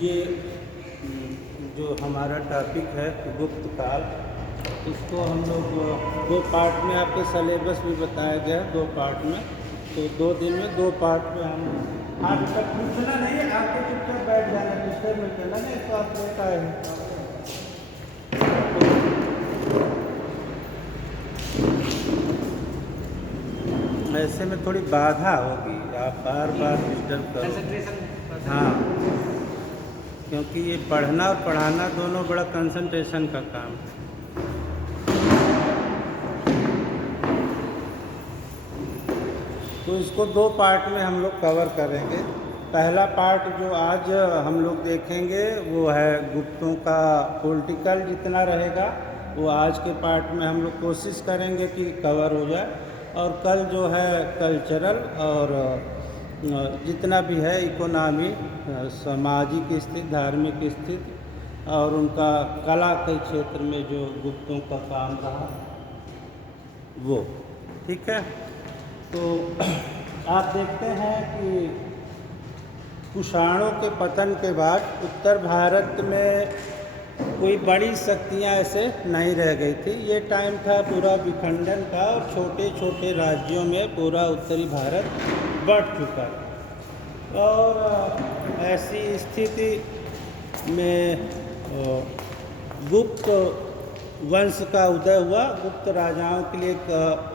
ये जो हमारा टॉपिक है गुप्त काल, इसको हम लोग दो पार्ट में, आपके सिलेबस में बताया गया है, दो पार्ट में। तो 2 दिन में 2 पार्ट में हम, हाँ बेटा पूछना नहीं है, आपको चुपचाप बैठ जाना, डिस्टर्ब में करना नहीं, तो आप लेट आए हैं। ऐसे में थोड़ी बाधा होगी, आप बार बार डिस्टर्ब करो। हाँ, क्योंकि ये पढ़ना और पढ़ाना दोनों बड़ा कंसंट्रेशन का काम है। तो इसको 2 पार्ट में हम लोग कवर करेंगे। पहला पार्ट जो आज हम लोग देखेंगे वो है गुप्तों का पॉलिटिकल, जितना रहेगा वो आज के पार्ट में हम लोग कोशिश करेंगे कि कवर हो जाए। और कल जो है कल्चरल और जितना भी है इकोनॉमी, सामाजिक स्थिति, धार्मिक स्थिति और उनका कला के क्षेत्र में जो गुप्तों का काम रहा वो, ठीक है। तो आप देखते हैं कि कुषाणों के पतन के बाद उत्तर भारत में कोई बड़ी शक्तियां ऐसे नहीं रह गई थी। ये टाइम था पूरा विखंडन का, और छोटे छोटे राज्यों में पूरा उत्तरी भारत बँट चुका। और ऐसी स्थिति में गुप्त वंश का उदय हुआ। गुप्त राजाओं के लिए एक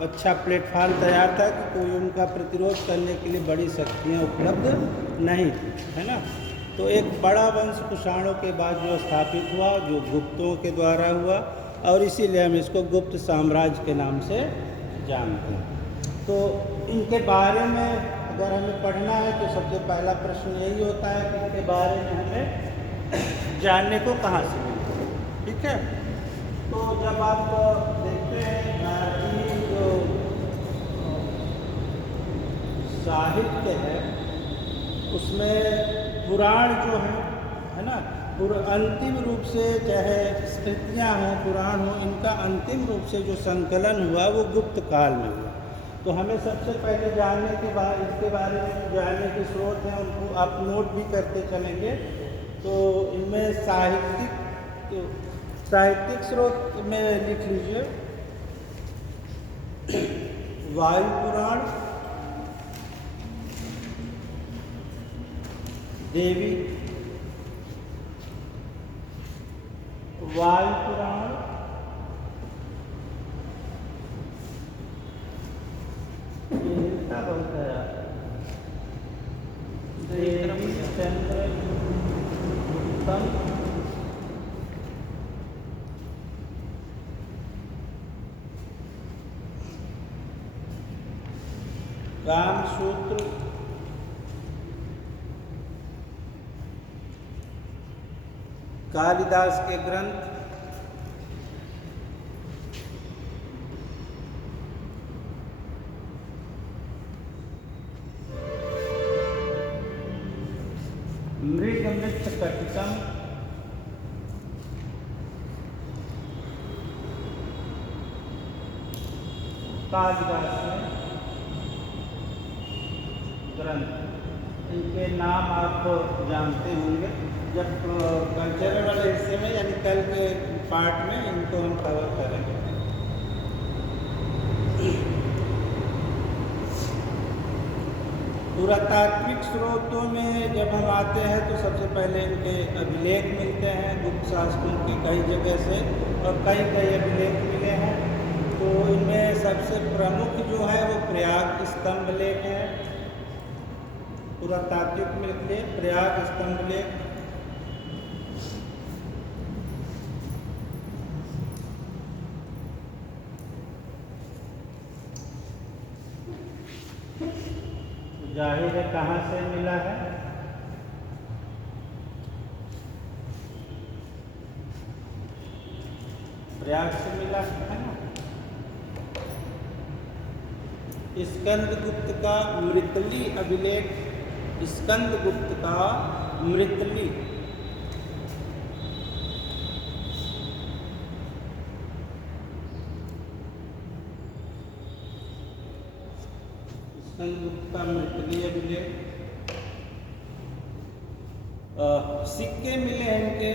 अच्छा प्लेटफॉर्म तैयार था कि कोई उनका प्रतिरोध करने के लिए बड़ी शक्तियाँ उपलब्ध नहीं थी, है ना। तो एक बड़ा वंश कुषाणों के बाद जो स्थापित हुआ, जो गुप्तों के द्वारा हुआ, और इसीलिए हम इसको गुप्त साम्राज्य के नाम से जानते हैं। तो इनके बारे में अगर हमें पढ़ना है तो सबसे पहला प्रश्न यही होता है कि इनके बारे में हमें जानने को कहाँ से मिलता है, ठीक है। तो जब आप देखते हैं भारतीय जो साहित्य है उसमें पुराण जो है ना, अंतिम रूप से चाहे स्मृतियाँ हों, पुराण हों, इनका अंतिम रूप से जो संकलन हुआ वो गुप्त काल में हुआ। तो हमें सबसे पहले जानने के बाद इसके बारे में जानने के स्रोत हैं उनको आप नोट भी करते चलेंगे। तो इनमें साहित्यिक स्रोत में लिख लीजिए वायु पुराण, देवी वायु पुराण, हिलता बहुत है यार, देवी चंद्र उत्तम, कामसूत्र, कालिदास के ग्रंथ, मृगमृच्छकटिकम, कालिदास में ग्रंथ, इनके नाम आप जानते होंगे। जब कल्चरल वाले हिस्से में यानी कल के पार्ट में इनको हम कवर करेंगे। पुरातात्विक स्रोतों में जब हम आते हैं तो सबसे पहले इनके अभिलेख मिलते हैं गुप्त शासकों के कई जगह से, और कई अभिलेख मिले हैं। तो इनमें सबसे प्रमुख जो है वो प्रयाग स्तंभ लेख है। पुरातात्विक में लिख लिए प्रयाग स्तंभ लेख। जाहिर है कहाँ से मिला है, प्रयाग से मिला है ना। स्कंदगुप्त का मृतली अभिलेख, स्कंदगुप्त का मृतली, स्कंदगुप्त का मृतली अभिलेख। सिक्के मिले हैं इनके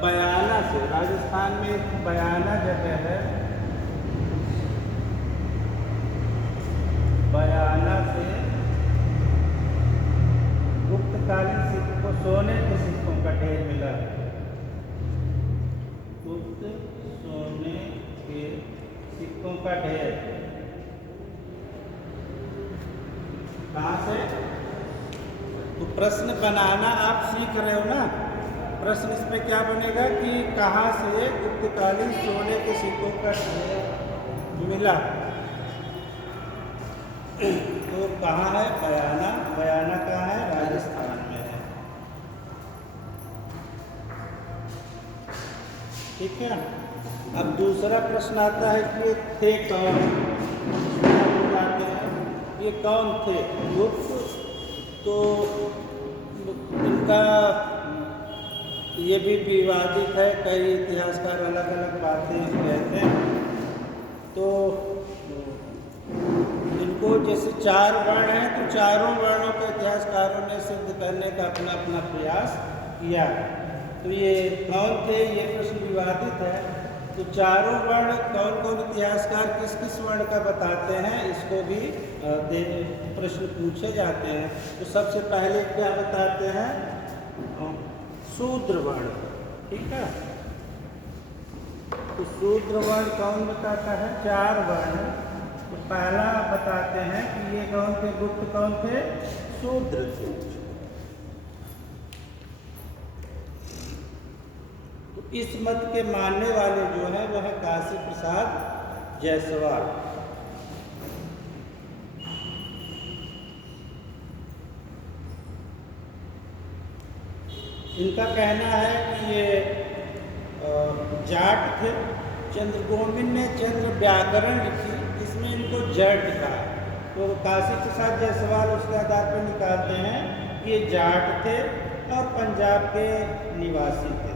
बयाना से। राजस्थान में एक बयाना जगह है, बयाना से गुप्तकालीन सिक्कों, सोने के सिक्कों का ढेर मिला है। गुप्त सोने के सिक्कों का ढेर कहाँ से? तो प्रश्न बनाना आप सीख रहे हो ना। प्रश्न इस पे क्या बनेगा कि कहाँ से गुप्तकालीन सोने के सिक्कों का ढेर मिला। तो कहाँ है? बयाना। बयाना कहाँ है? राजस्थान में है। ठीक है। अब दूसरा प्रश्न आता है कि ये थे कौन? ये कौन थे? गुप्त। तो इनका ये भी विवादित है, कई इतिहासकार अलग अलग बातें कहते हैं। तो इनको जैसे 4 वर्ण हैं, तो चारों वर्णों को इतिहासकारों ने सिद्ध करने का अपना अपना प्रयास किया। तो ये कौन थे? ये प्रश्न विवादित है। तो चारों वर्ण कौन कौन इतिहासकार किस किस वर्ण का बताते हैं, इसको भी प्रश्न पूछे जाते हैं। तो सबसे पहले क्या बताते हैं? शूद्र वर्ण। ठीक है। तो शूद्र वर्ण कौन बताता है? 4 वर्ण। तो पहला बताते हैं कि ये कौन थे? गुप्त कौन थे? शूद्र थे। तो इस मत के मानने वाले जो है वह है काशी प्रसाद जायसवाल। इनका कहना है कि ये जाट थे। चंद्रगोविंद ने चंद्र व्याकरण लिखी, इसमें इनको जट कहा। तो काशी प्रसाद जायसवाल उसके आधार पर निकालते हैं कि ये जाट थे और पंजाब के निवासी थे।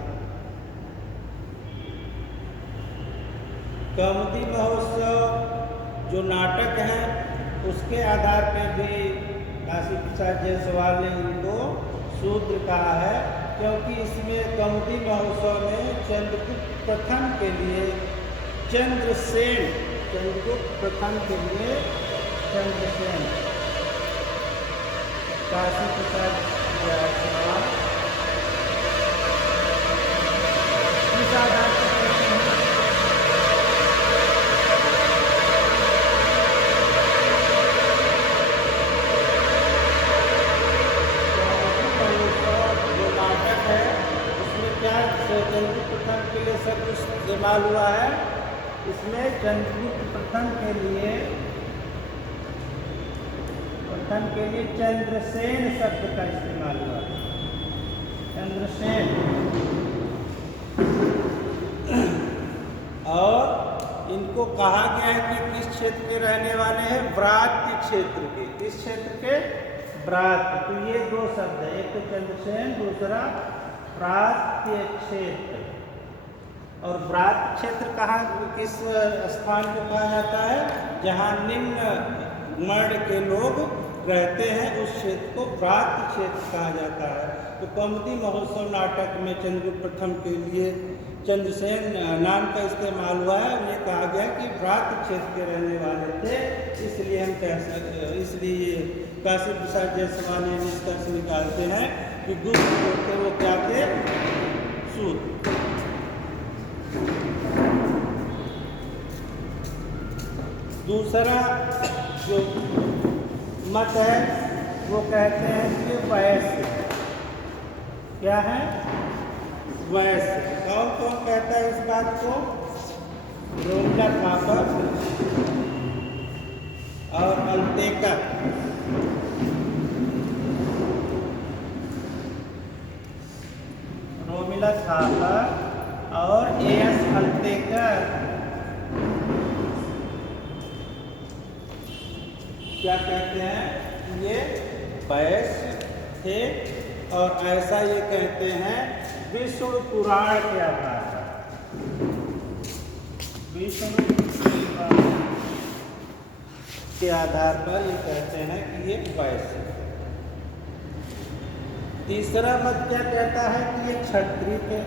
कौमुदी महोत्सव जो नाटक है उसके आधार पर भी काशी प्रसाद जायसवाल ने इनको शूद्र कहा है, क्योंकि इसमें कौमुदी महोत्सव में चंद्रगुप्त प्रथम के लिए चंद्रसेन, चंद्रगुप्त प्रथम के लिए चंद्रसेन, काशी प्रसाद जायसवाल इस आधार पर चंद्रगुप्त प्रथम के लिए सब कुछ इस्तेमाल हुआ है। इसमें चंद्रगुप्त प्रथम के लिए चंद्रसेन शब्द का इस्तेमाल हुआ। चंद्रसेन। और इनको कहा गया है कि किस क्षेत्र के रहने वाले हैं? व्रात्य क्षेत्र के। किस क्षेत्र के? व्रात्य। तो ये 2 शब्द है, एक तो चंद्रसेन, दूसरा व्रात्य क्षेत्र। और व्रात्य क्षेत्र कहाँ, किस स्थान को कहा जाता है? जहाँ निम्न वर्ण के लोग रहते हैं, उस क्षेत्र को व्रात्य क्षेत्र कहा जाता है। तो कौमुदी महोत्सव नाटक में चंद्रगुप्त प्रथम के लिए चंद्रसेन नाम का इस्तेमाल हुआ है। और ये कहा गया कि व्रात्य क्षेत्र के रहने वाले थे, इसलिए हम कह सकते, इसलिए काशी प्रसाद जायसवाल ये निष्कर्ष निकालते हैं कि गुप्त जो थे वो क्या थे? शूद्र। दूसरा जो मत है वो कहते हैं कि वैश्य। क्या है? वैश्य। कौन कौन कहता है इस बात को? रोमिला थापर और अल्तेकर। रोमिला थापर और A.S. अल्तेकर क्या कहते हैं? ये वैश्य थे। और ऐसा ये कहते हैं विष्णु पुराण के आधार पर। विष्णु के आधार पर ये कहते हैं कि ये वैश्य। तीसरा मत क्या कहता है कि ये क्षत्रिय थे।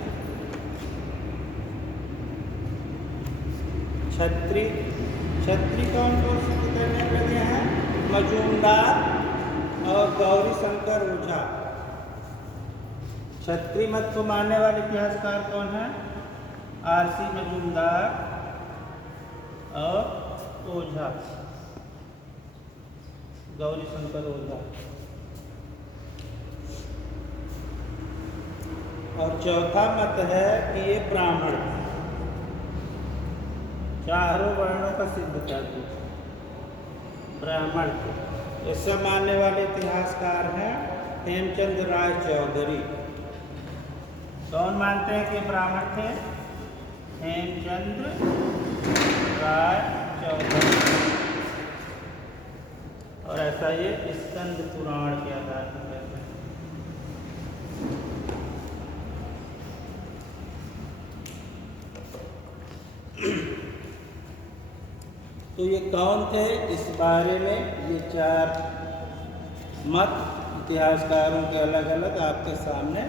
क्षत्रिय कौन कौन से करने लगे हैं? मजूमदार और गौरी शंकर ओझा। क्षत्रिय मत को मानने वाले इतिहासकार कौन है? आरसी मजूमदार और ओझा, गौरी शंकर ओझा। और चौथा मत है कि ये ब्राह्मण, चारों वर्णों का सिद्ध कर दो ब्राह्मण को। ऐसा मानने वाले इतिहासकार हैं हेमचंद्र राय चौधरी। कौन मानते हैं कि ब्राह्मण थे? हेमचंद्र राय चौधरी। और ऐसा ये स्कंद पुराण के आधार पर कहते हैं। तो ये कौन थे? इस बारे में ये 4 मत इतिहासकारों के अलग अलग आपके सामने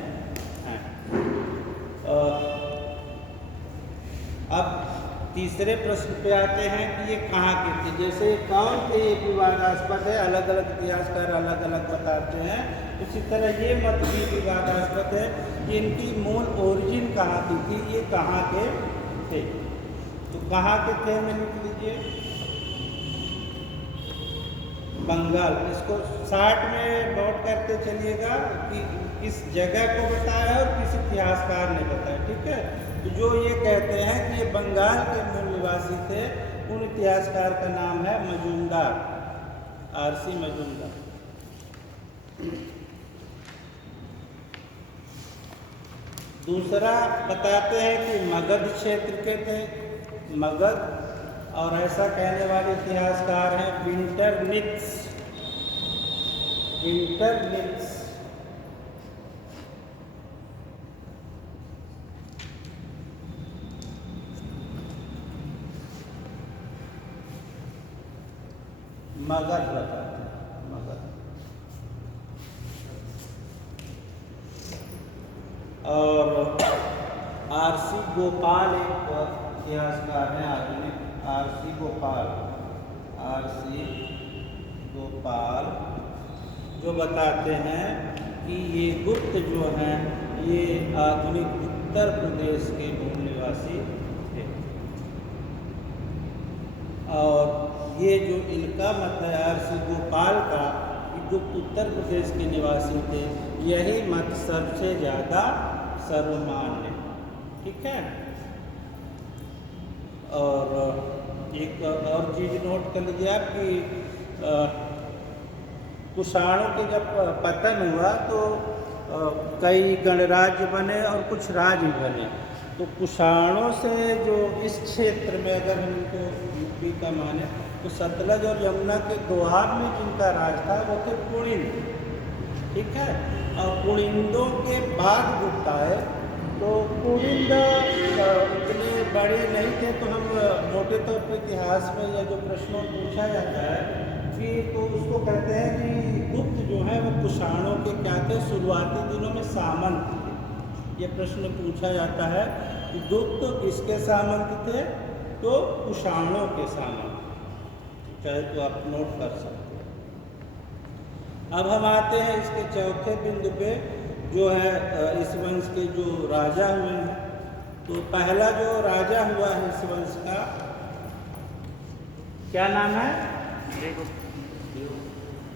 हैं। अब तीसरे प्रश्न पे आते हैं कि ये कहाँ के थे। जैसे कौन थे ये विवादास्पद है, अलग अलग इतिहासकार अलग अलग बताते हैं। उसी तरह ये मत भी विवादास्पद है कि इनकी मूल ओरिजिन कहाँ की थी, ये कहाँ के थे। तो कहाँ के थे में लिख लीजिए बंगाल। इसको 60 में नोट करते चलिएगा कि किस जगह को बताया और किस इतिहासकार ने बताया, ठीक है। तो जो ये कहते हैं कि ये बंगाल के मूल निवासी थे, उन इतिहासकार का नाम है मजूमदार, आरसी मजूमदार। दूसरा बताते हैं कि मगध क्षेत्र के थे, मगध। और ऐसा कहने वाले इतिहासकार हैं विंटरनित्ज। मगध बताते हैं, मगध। और आरसी गोपाल एक इतिहासकार हैं आधुनिक, आरसी गोपाल, जो बताते हैं कि ये गुप्त जो हैं ये आधुनिक उत्तर प्रदेश के मूल निवासी थे। और ये जो इनका मत है आरसी गोपाल का, गुप्त उत्तर प्रदेश के निवासी थे, यही मत सबसे ज़्यादा सर्वमान्य, ठीक है। और एक और चीज़ नोट कर लीजिए आप कि कुषाणों के जब पतन हुआ तो कई गणराज्य बने और कुछ राज्य बने। तो कुषाणों से जो इस क्षेत्र में अगर हम इनको यूपी का माने तो सतलज और यमुना के दोआब में जिनका राज था वो थे पुणिंद, ठीक है। और पुणिंदों के बाद गुप्त आए। तो पुणिंद इतने बड़े नहीं थे। तो हम मोटे तौर पर इतिहास में या जो प्रश्नों पूछा जाता है कि तो उसको कहते हैं कि गुप्त जो है वो कुषाणों के क्या थे? शुरुआती दिनों में सामंत थे। ये प्रश्न पूछा जाता है कि गुप्त किसके सामंत थे? तो कुषाणों के सामंत, चाहे तो आप नोट कर सकते हैं। अब हम आते हैं इसके चौथे बिंदु पे, जो है इस वंश के जो राजा हुए हैं। तो पहला जो राजा हुआ है इस वंश का, क्या नाम है?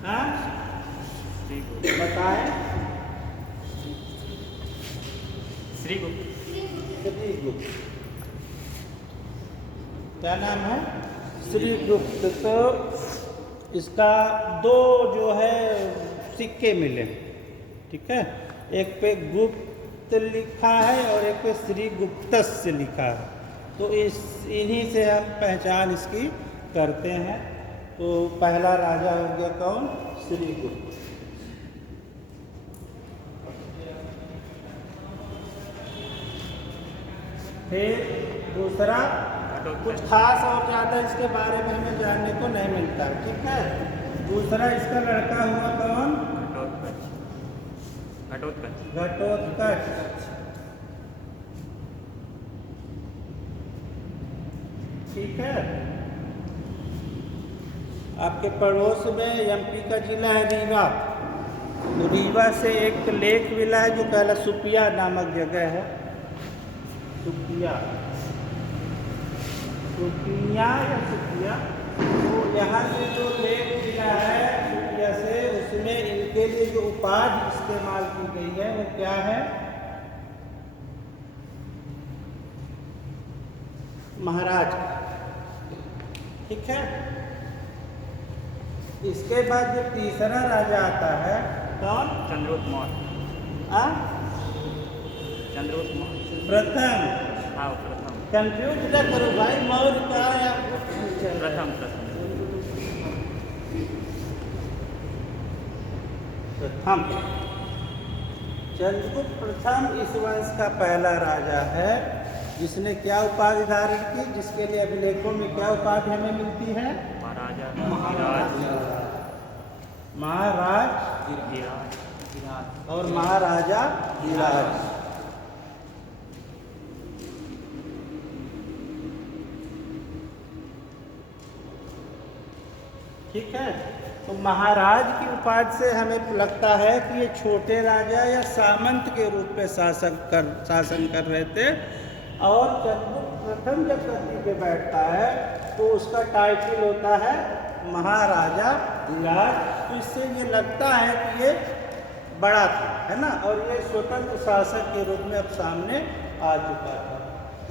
हाँ बताएं। श्रीगुप्त। क्या नाम है? श्रीगुप्त। तो इसका 2 जो है सिक्के मिले, ठीक है। एक पे गुप्त लिखा है और एक पे श्रीगुप्तस्य लिखा है। तो इन्हीं से हम पहचान इसकी करते हैं। तो पहला राजा हो गया कौन? श्रीगुप्त। फिर दूसरा, कुछ खास और ज़्यादा इसके बारे में हमें जानने को नहीं मिलता है, ठीक है। दूसरा इसका लड़का हुआ कौन? घटोत्कच। घटोत्कच। ठीक है। आपके पड़ोस में एमपी का जिला है रीवा, तो रीवा से एक लेक मिला है जो कहला सुपिया नामक जगह है। सुपिया, सुपिया या सुपिया, तो यहाँ से जो लेक मिला है सुपिया से, उसमें इनके लिए जो उपाधि इस्तेमाल की गई है वो क्या है? महाराज। ठीक है। इसके बाद जो तीसरा राजा आता है कौन? चंद्रगुप्त मौर्य। चंद्रगुप्त मौर्य प्रथम। हाँ प्रथम। कंफ्यूज न करो भाई, मौर्य का या प्रथम। प्रथम। चंद्रगुप्त प्रथम इस वंश का पहला राजा है जिसने क्या उपाधि धारण की, जिसके लिए अभिलेखों में क्या उपाधि हमें मिलती है? महाराज और महाराजा धीराज। ठीक है। तो महाराज की उपाधि से हमें लगता है कि ये छोटे राजा या सामंत के रूप में शासन कर रहे थे। और चंद्रगुप्त प्रथम जब गद्दी पे बैठता है तो उसका टाइटल होता है महाराजा धीराज। तो इससे ये लगता है कि ये बड़ा था, है ना, और ये स्वतंत्र शासक के रूप में अब सामने आ चुका था।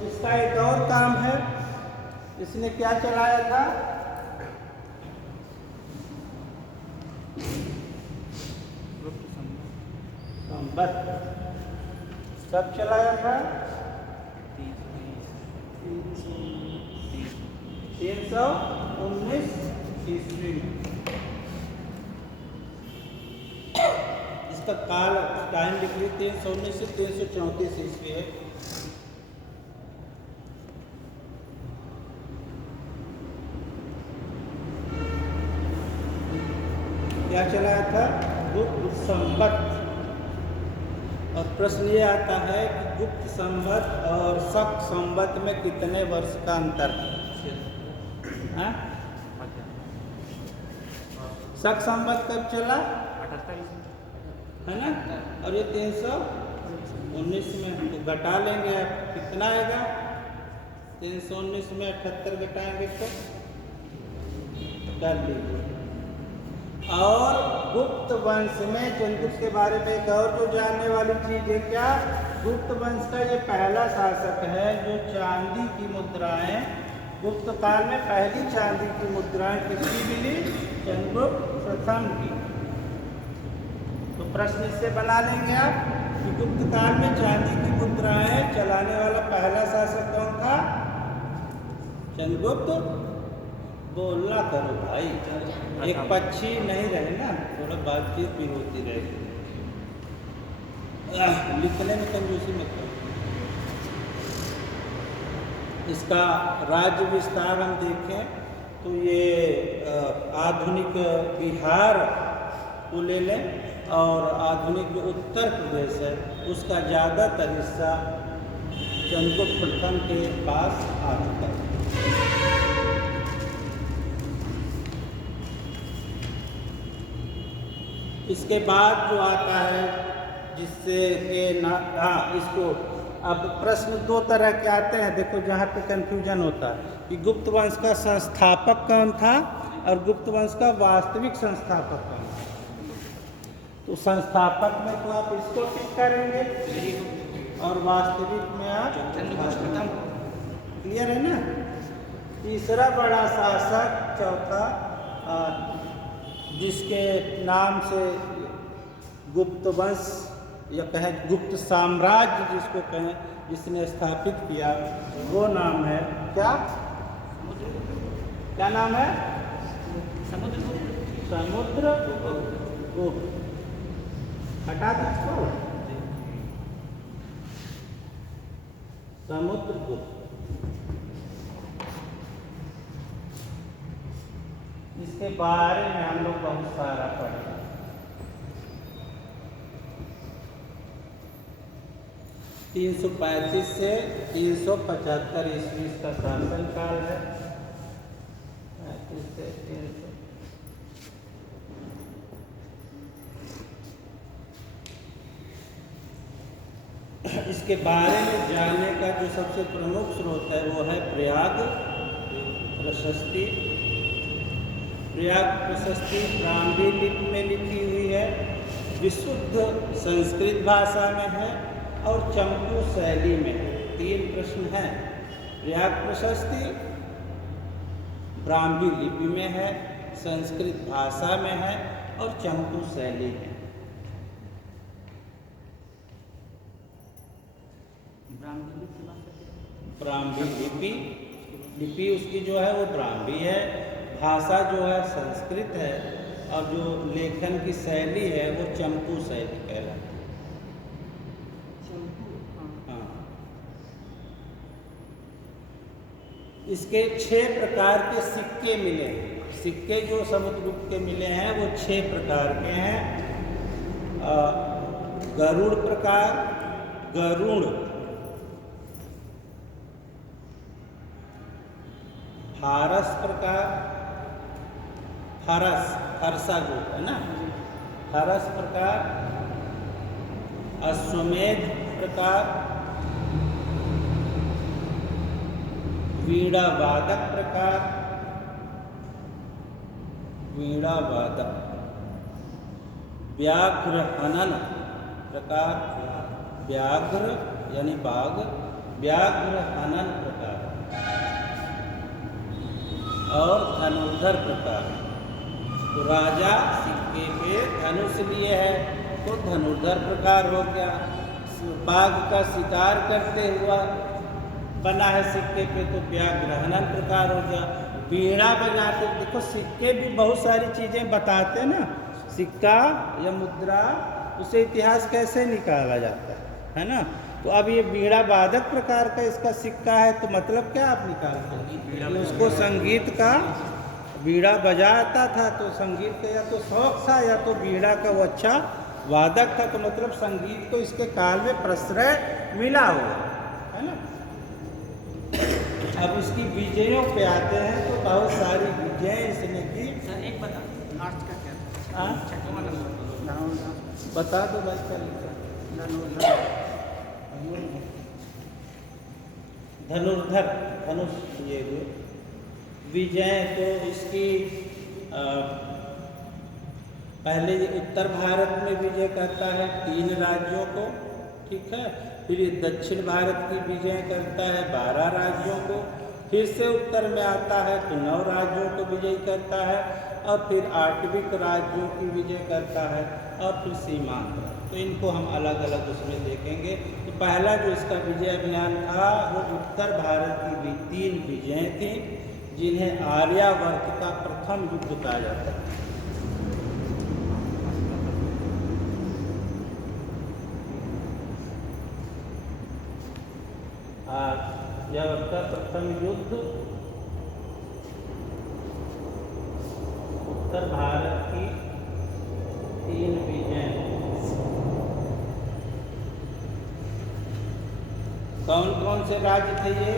इसका एक और काम है, इसने क्या चलाया था? संवत। कब चलाया था? 319 ईस्वी में। इसका काल टाइम लिख ली, 319 से 334 ईस्वी है। क्या चलाया था? गुप्त संवत। और प्रश्न ये आता है कि गुप्त संवत और शक संवत में कितने वर्ष का अंतर है? शक संवत कब चला? 78 है ना, और ये 319 में, तो घटा लेंगे आप, कितना आएगा? 319 में 78 घटाएंगे तो कर लीजिए। और गुप्त वंश में चंद्रगुप्त के बारे में एक और जो जानने वाली चीज है, क्या? गुप्त वंश का ये पहला शासक है जो चांदी की मुद्राएं, गुप्त काल में पहली चांदी की मुद्राएं किसकी मिली? चंद्रगुप्त प्रथम की। तो प्रश्न इससे बना लेंगे आप कि गुप्त काल में चांदी की मुद्राएं चलाने वाला पहला शासक कौन था? चंद्रगुप्त। बोलना करो भाई, एक पक्षी नहीं रहे ना, थोड़ा बातचीत भी होती रहेगी। लिखने में कंजूसी मत करो। इसका राज्य विस्तार हम देखें तो ये आधुनिक बिहार को ले लें और आधुनिक जो उत्तर प्रदेश है उसका ज़्यादातर हिस्सा चंद्रगुप्त प्रथम के पास आ चुका है। इसके बाद जो आता है जिससे के ना, हाँ, इसको अब प्रश्न दो तरह के आते हैं, देखो जहाँ पे कंफ्यूजन होता है कि गुप्त वंश का संस्थापक कौन था और गुप्त वंश का वास्तविक संस्थापक कौन था। तो संस्थापक में तो आप इसको टिक करेंगे और वास्तविक में आप क्लियर है ना। तीसरा बड़ा शासक, चौथा जिसके नाम से गुप्त वंश या कहें गुप्त साम्राज्य जिसको कहें, जिसने स्थापित किया, वो नाम है क्या? क्या नाम है? समुद्रगुप्त। हटा दो इसको, समुद्रगुप्त। इसके बारे में हम लोग बहुत सारा पढ़े। 335 से 375 ईस्वी इसका शासन काल है। 35 से 300। इसके बारे में जानने का जो सबसे प्रमुख स्रोत है वो है प्रयाग प्रशस्ति। प्रयाग प्रशस्ति ब्राह्मी लिपि में लिखी हुई है, विशुद्ध संस्कृत भाषा में है और चंपू शैली में है। 3 प्रश्न हैं। प्रयाग प्रशस्ति ब्राह्मी लिपि में है, संस्कृत भाषा में है और चंपू शैली में। ब्राह्मी लिपि, लिपि उसकी जो है वो ब्राह्मी है, भाषा जो है संस्कृत है और जो लेखन की शैली है वो चंपू शैली कहलाती है। हाँ। इसके 6 प्रकार के सिक्के मिले हैं। सिक्के जो समुद्रगुप्त के मिले हैं वो 6 प्रकार के हैं। गरुड़ प्रकार, गरुड़, फारस प्रकार, फारस फरसा जो है ना, फारस प्रकार, अश्वमेध प्रकार, वीणा वादक प्रकार, वीणा वादक, व्याघ्र हनन प्रकार, व्याघ्र यानी बाघ, व्याघ्र हनन प्रकार और धनुर्धर प्रकार। तो राजा सिक्के पे धनुष लिए है तो धनुर्धर प्रकार हो गया। बाघ का शिकार करते हुआ बना है सिक्के पे तो व्याघ्र हनन प्रकार हो गया। वीणा बजाते, देखो सिक्के भी बहुत सारी चीज़ें बताते हैं ना, सिक्का या मुद्रा उसे इतिहास कैसे निकाला जाता है ना। तो अब ये वीणा वादक प्रकार का इसका सिक्का है तो मतलब क्या आप निकालते हैं, उसको संगीत का वीणा बजाता था तो संगीत का या तो शौक था या तो वीणा का वो अच्छा वादक था, तो मतलब संगीत को इसके काल में प्रश्रय मिला हुआ है ना। अब इसकी विजयों पे आते हैं तो बहुत सारी विजय इसने की। एक बता लास्ट का क्या था? हाँ? छठवां नंबर बता दो भाई क्या लिखा। धनुर्धर, धनुष ये विजय। तो इसकी पहले उत्तर भारत में विजय करता है 3 राज्यों को, ठीक है। फिर ये दक्षिण भारत की विजय करता है 12 राज्यों को। फिर से उत्तर में आता है तो 9 राज्यों को विजय करता है और फिर आठविक राज्यों की विजय करता है और फिर सीमांत। तो इनको हम अलग अलग उसमें देखेंगे। तो पहला जो इसका विजय अभियान था वो उत्तर भारत की भी 3 विजय थी जिन्हें आर्यावर्त का प्रथम युद्ध कहा जाता है। आर्यावर्त का प्रथम युद्ध उत्तर भारत की 3 विजय। कौन कौन से राज्य थे ये?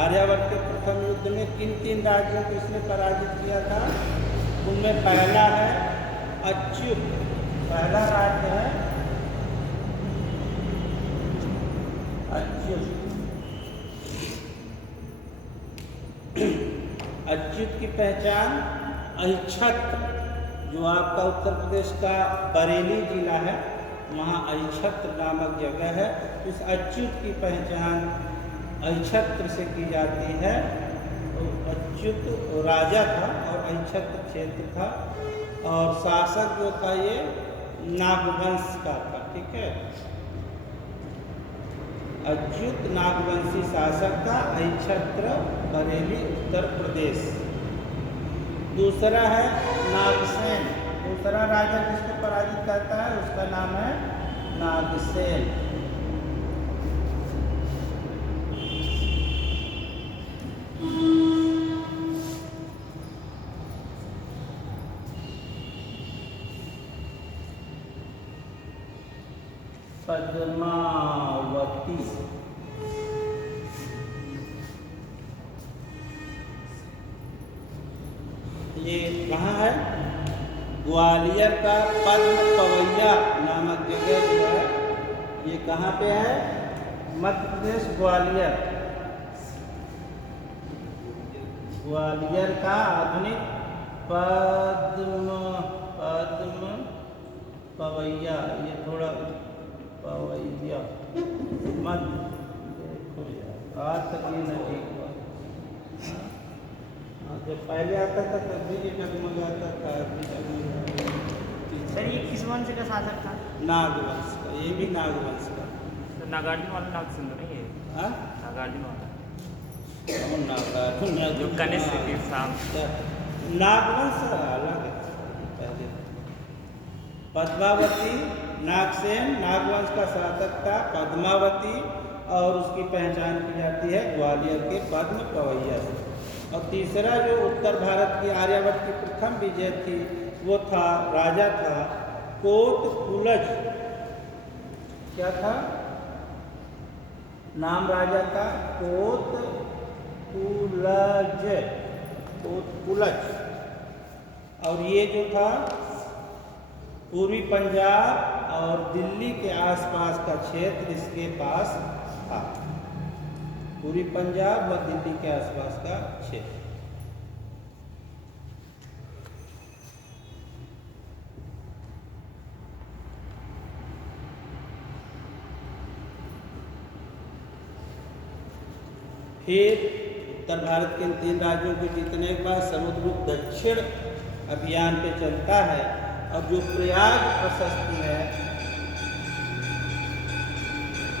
आर्यावर्त के प्रथम युद्ध में किन 3 राज्यों को इसने पराजित किया था? उनमें पहला है अच्युत, पहला राज्य है अच्युत। अच्युत की पहचान अहिच्छत्र, जो आपका उत्तर प्रदेश का बरेली जिला है वहाँ अहिच्छत्र नामक जगह है। इस अच्युत की पहचान अहिच्छत्र से की जाती है। तो अच्युत राजा था और अहिच्छत्र क्षेत्र था और शासक जो था ये नागवंश का था, ठीक है। अच्युत नागवंशी शासक था, अहिच्छत्र बरेली उत्तर प्रदेश। दूसरा है नागसेन, दूसरा राजा जिसको पराजित करता है उसका नाम है नागसेन। पद्मावती। ये कहाँ है? ग्वालियर का पद्म पवैया नामक जगह जो है, ये कहाँ पे है? मध्य प्रदेश ग्वालियर। ग्वालियर का आधुनिक पद्म पवैया, ये थोड़ा पवैया मध्य, देखो यार आज तक ये नहीं हुआ। जब पहले आता था तब भी ये डगमगाता था, अभी डगमगाता। सर ये किस वंश का शासक था? नागवंश का, ये भी नागवंश का। तो नागार्जुन वाला नाग सिंह नहीं है? हाँ? नागार्जुन वाला कौन नागार्जुन? जो कनिष्क के साथ नागवंश अलग है पहले। पद्मावती नागसेन नागवंश का शासक था। पद्मावती और उसकी पहचान की जाती है ग्वालियर के पद्म पवैया से। और तीसरा जो उत्तर भारत की आर्यावर्त की प्रथम विजय थी, वो था, राजा था कोटकुलज। क्या था नाम राजा का? कोटकुलज। और ये जो था पूर्वी पंजाब और दिल्ली के आसपास का क्षेत्र इसके पास था। पूर्वी पंजाब व दिल्ली के आसपास का क्षेत्र। फिर उत्तर भारत के इन 3 राज्यों को जीतने के बाद समुद्रगुप्त दक्षिण अभियान पे चलता है। और जो प्रयाग प्रशस्ति है,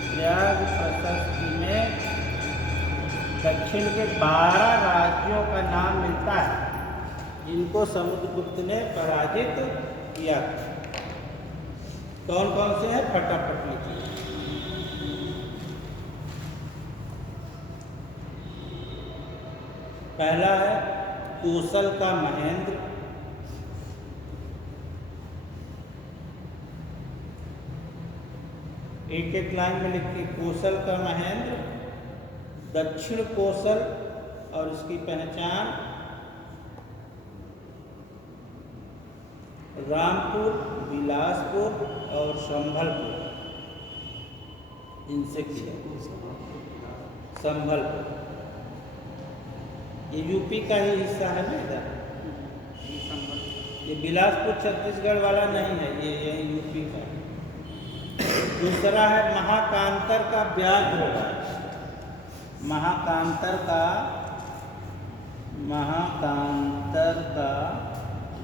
प्रयाग प्रशस्ति में दक्षिण के 12 राज्यों का नाम मिलता है जिनको समुद्रगुप्त ने पराजित किया। कौन कौन से हैं? फटाफट लिखिए। पहला है कोसल का महेंद्र। एक एक लाइन में लिखिए। कोसल का महेंद्र, दक्षिण कोसल और इसकी पहचान रामपुर, बिलासपुर और संभलपुर, इनसे किया। संभलपुर ये यूपी का ही हिस्सा है ना इधर। ये बिलासपुर छत्तीसगढ़ वाला नहीं है, ये यूपी का है। दूसरा है महाकांतर का व्याघ्र। महाकांतर का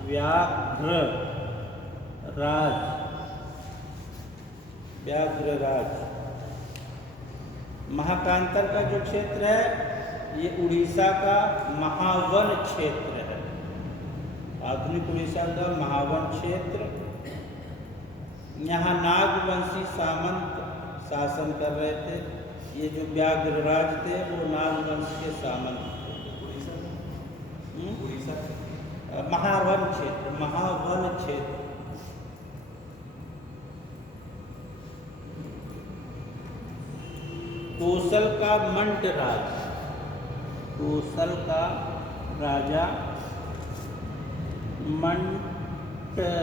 व्याघ्र राज। महाकांतर का जो क्षेत्र है ये उड़ीसा का महावन क्षेत्र है। आधुनिक उड़ीसा का महावन क्षेत्र। यहाँ नागवंशी सामंत शासन कर रहे थे। ये जो व्याघ्रराज थे वो नागवंश के सामंत थे। महावन क्षेत्र। कोसल का मंडराज। कोसल का राजा मंडराज।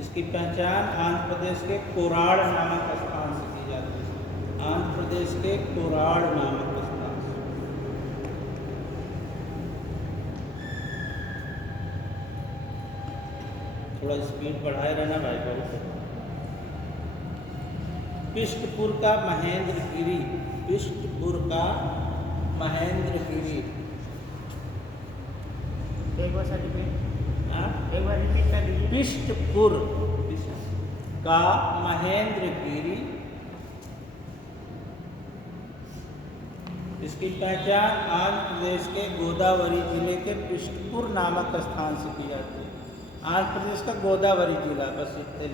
इसकी पहचान आंध्र प्रदेश के कोराड़ नामक स्थान से की जाती है। आंध्र प्रदेश के कोराड़ नामक स्थान से। थोड़ा स्पीड बढ़ाए रहना भाई बहुत। पिष्टपुर का महेंद्रगिरी। एक बार सर्टिफिकेट एक बार रिपीट कर दीजिए। पिष्टपुर का महेंद्रगिरी। इसकी पहचान आंध्र प्रदेश के गोदावरी जिले के पिष्टपुर नामक स्थान से की जाती है। आंध्र प्रदेश का गोदावरी जिला, बस इतने।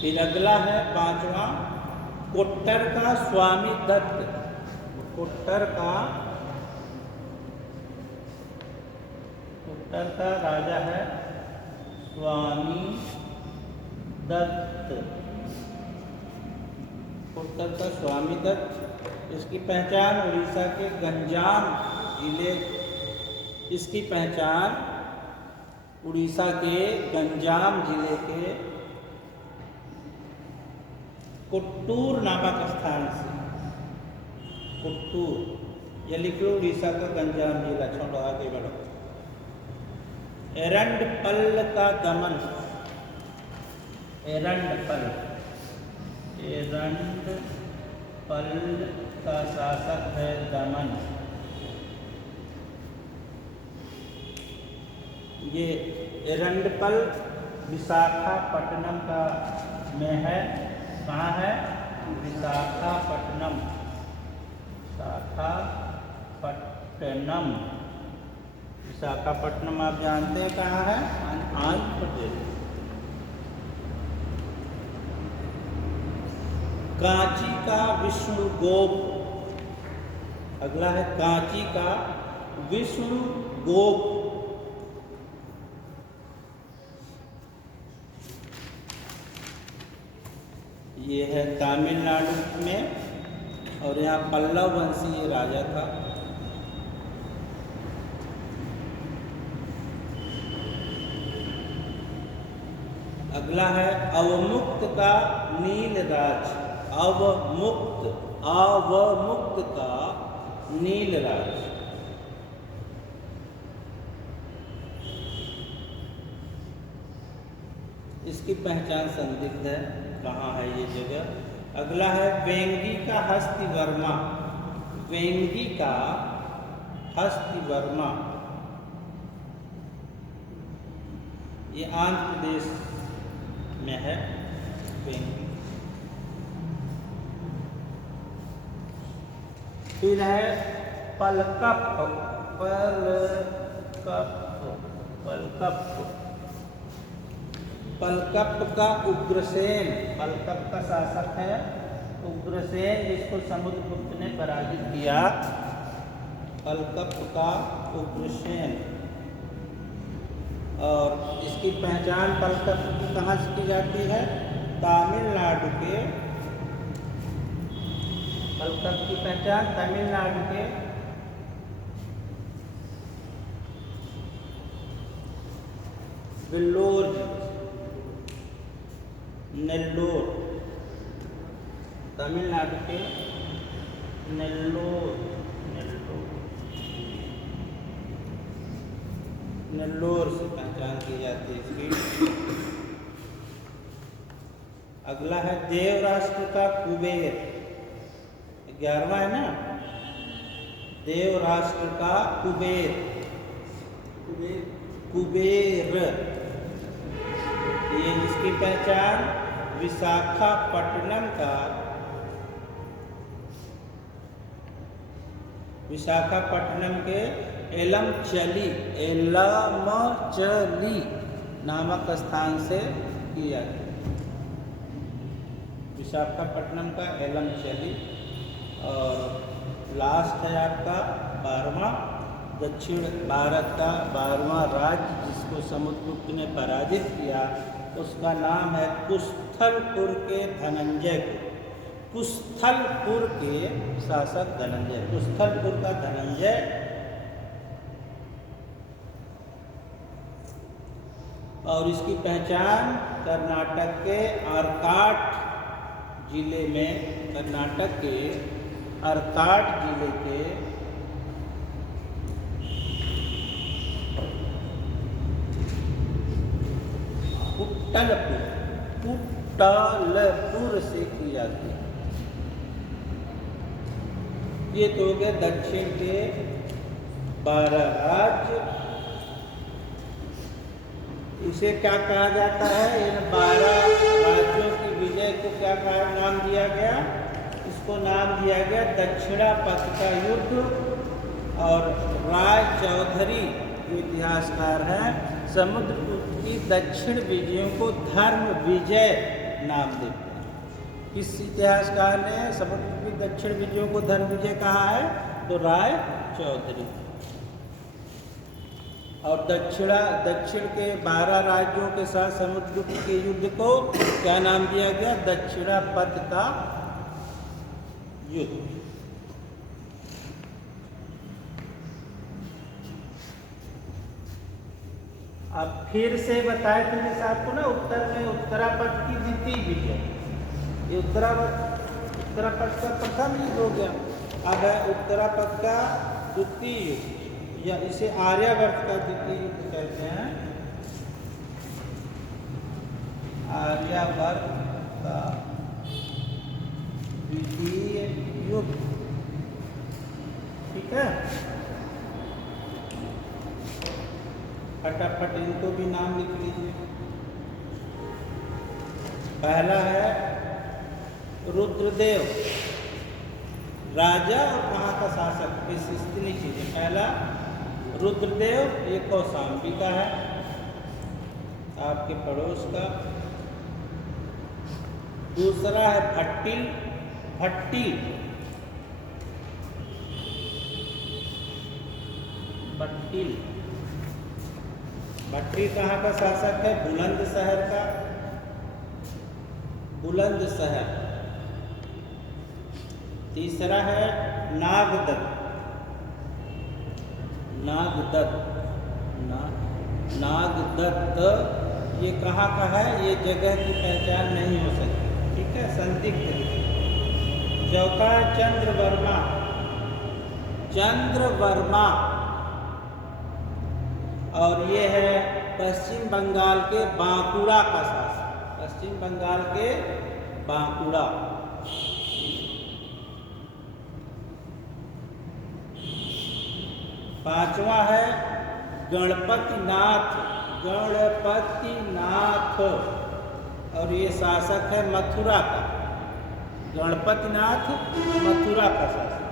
फिर अगला है 5वां कोट्टर का स्वामी दत्त। कोट्टर का उत्तर का राजा है स्वामी दत्त। उत्तर का स्वामी दत्त। इसकी पहचान उड़ीसा के गंजाम जिले, इसकी पहचान उड़ीसा के गंजाम जिले के कुट्टूर नामक स्थान से। कुट्टूर, ये लिख लो, उड़ीसा का गंजाम जिला। छोड़ो, आगे बढ़ो। एरंडपल का दमन। एरंडपल, एरंडपल का शासक है दमन। ये एरंडपल विशाखापट्टनम का में है। कहाँ है? विशाखापट्टनम। विशाखापट्टनम, विशाखापट्टनम आप जानते हैं कहाँ है? आंध्र प्रदेश। कांची का विष्णुगोप। अगला है कांची का विष्णुगोप। ये है तमिलनाडु में, और यहाँ पल्लव वंशीय राजा था। अगला है अवमुक्त का नीलराज। अवमुक्त, अवमुक्त का नीलराज। इसकी पहचान संदिग्ध है, कहाँ है ये जगह। अगला है वेंगी का हस्तिवर्मा। वेंगी का हस्तिवर्मा, ये आंध्र प्रदेश में है वेंगी। फिर है पलकप। पलकप, पलकप, पलकप का उग्रसेन। पलकप का शासक है उग्रसेन, जिसको समुद्रगुप्त ने पराजित किया। पलकप का उग्रसेन। और इसकी पहचान पलकप की कहाँ से की जाती है? तमिलनाडु के। पलकप की पहचान तमिलनाडु के वेल्लोर, नेल्लोर, तमिलनाडु के नेल्लोर, नेल्लोर से पहचान की जाती है इसकी। अगला है देवराष्ट्र का कुबेर। 11वां है ना, देवराष्ट्र का कुबेर। कुबेर, ये इसकी पहचान विशाखापट्टनम का, विशाखापट्टनम के एलमचली, एलमचली नामक स्थान से की जाती है। विशाखापट्टनम का एलमचली। और लास्ट है आपका 12वां, दक्षिण भारत का 12वां राज्य जिसको समुद्रगुप्त ने पराजित किया, उसका नाम है कुस्थलपुर के धनंजय। कुस्थलपुर के शासक धनंजय। कुस्थलपुर का धनंजय। और इसकी पहचान कर्नाटक के आर्काट जिले में, कर्नाटक के आर्काट जिले के कुट्टलपुर से की जाती है। ये तो हो गए दक्षिण के 12 राज्य। इसे क्या कहा जाता है? इन 12 राज्यों की विजय को क्या नाम दिया गया? इसको नाम दिया गया दक्षिणापथ का युद्ध। और राय चौधरी जो इतिहासकार हैं, समुद्रगुप्त की दक्षिण विजयों को धर्म विजय नाम देते हैं। किस इतिहासकार ने समुद्रगुप्त की दक्षिण विजयों को धर्म विजय कहा है? तो राय चौधरी। और दक्षिण के 12 राज्यों के साथ समुद्रगुप्त के युद्ध को क्या नाम दिया गया? दक्षिणापथ का युद्ध। अब फिर से बताए थे जैसे आपको ना, उत्तर में उत्तरापथ की द्वितीय विजय, ये उत्तरापथ का प्रथम युद्ध हो गया। अब है उत्तरापथ का द्वितीय युद्ध, या इसे आर्यावर्त का द्वितीय युद्ध कहते हैं। आर्यावर्त का द्वितीय युद्ध, ठीक है। फटाफट इनको भी नाम लिख लीजिए। पहला है रुद्रदेव, राजा और वहाँ का शासक, इस इतनी चीजें। पहला रुद्रदेव, ये कौशाम्बी का है, आपके पड़ोस का। दूसरा है भट्टिल, भट्टिल कहाँ का शासक है? बुलंदशहर का, बुलंदशहर। तीसरा है नागदत्त, ये कहाँ का है? ये जगह की पहचान नहीं हो सकती, ठीक है, संदिग्ध है। चौथा है चंद्रवर्मा, और ये है पश्चिम बंगाल के बांकुड़ा का शासक, पश्चिम बंगाल के बांकुड़ा। पांचवा है गणपतिनाथ, और ये शासक है मथुरा का। गणपतिनाथ मथुरा का शासक।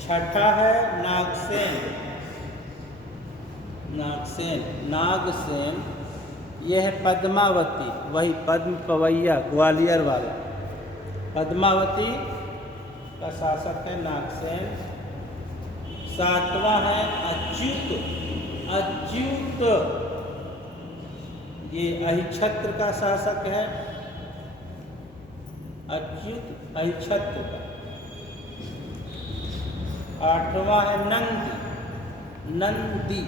छठा है नागसेन, यह है पद्मावती, वही पद्म पवैया ग्वालियर वाला, पद्मावती का शासक है नागसेन। सातवां है अच्युत, ये अहिच्छत्र का शासक है, अहिच्छत्र का। आठवां है नंदी,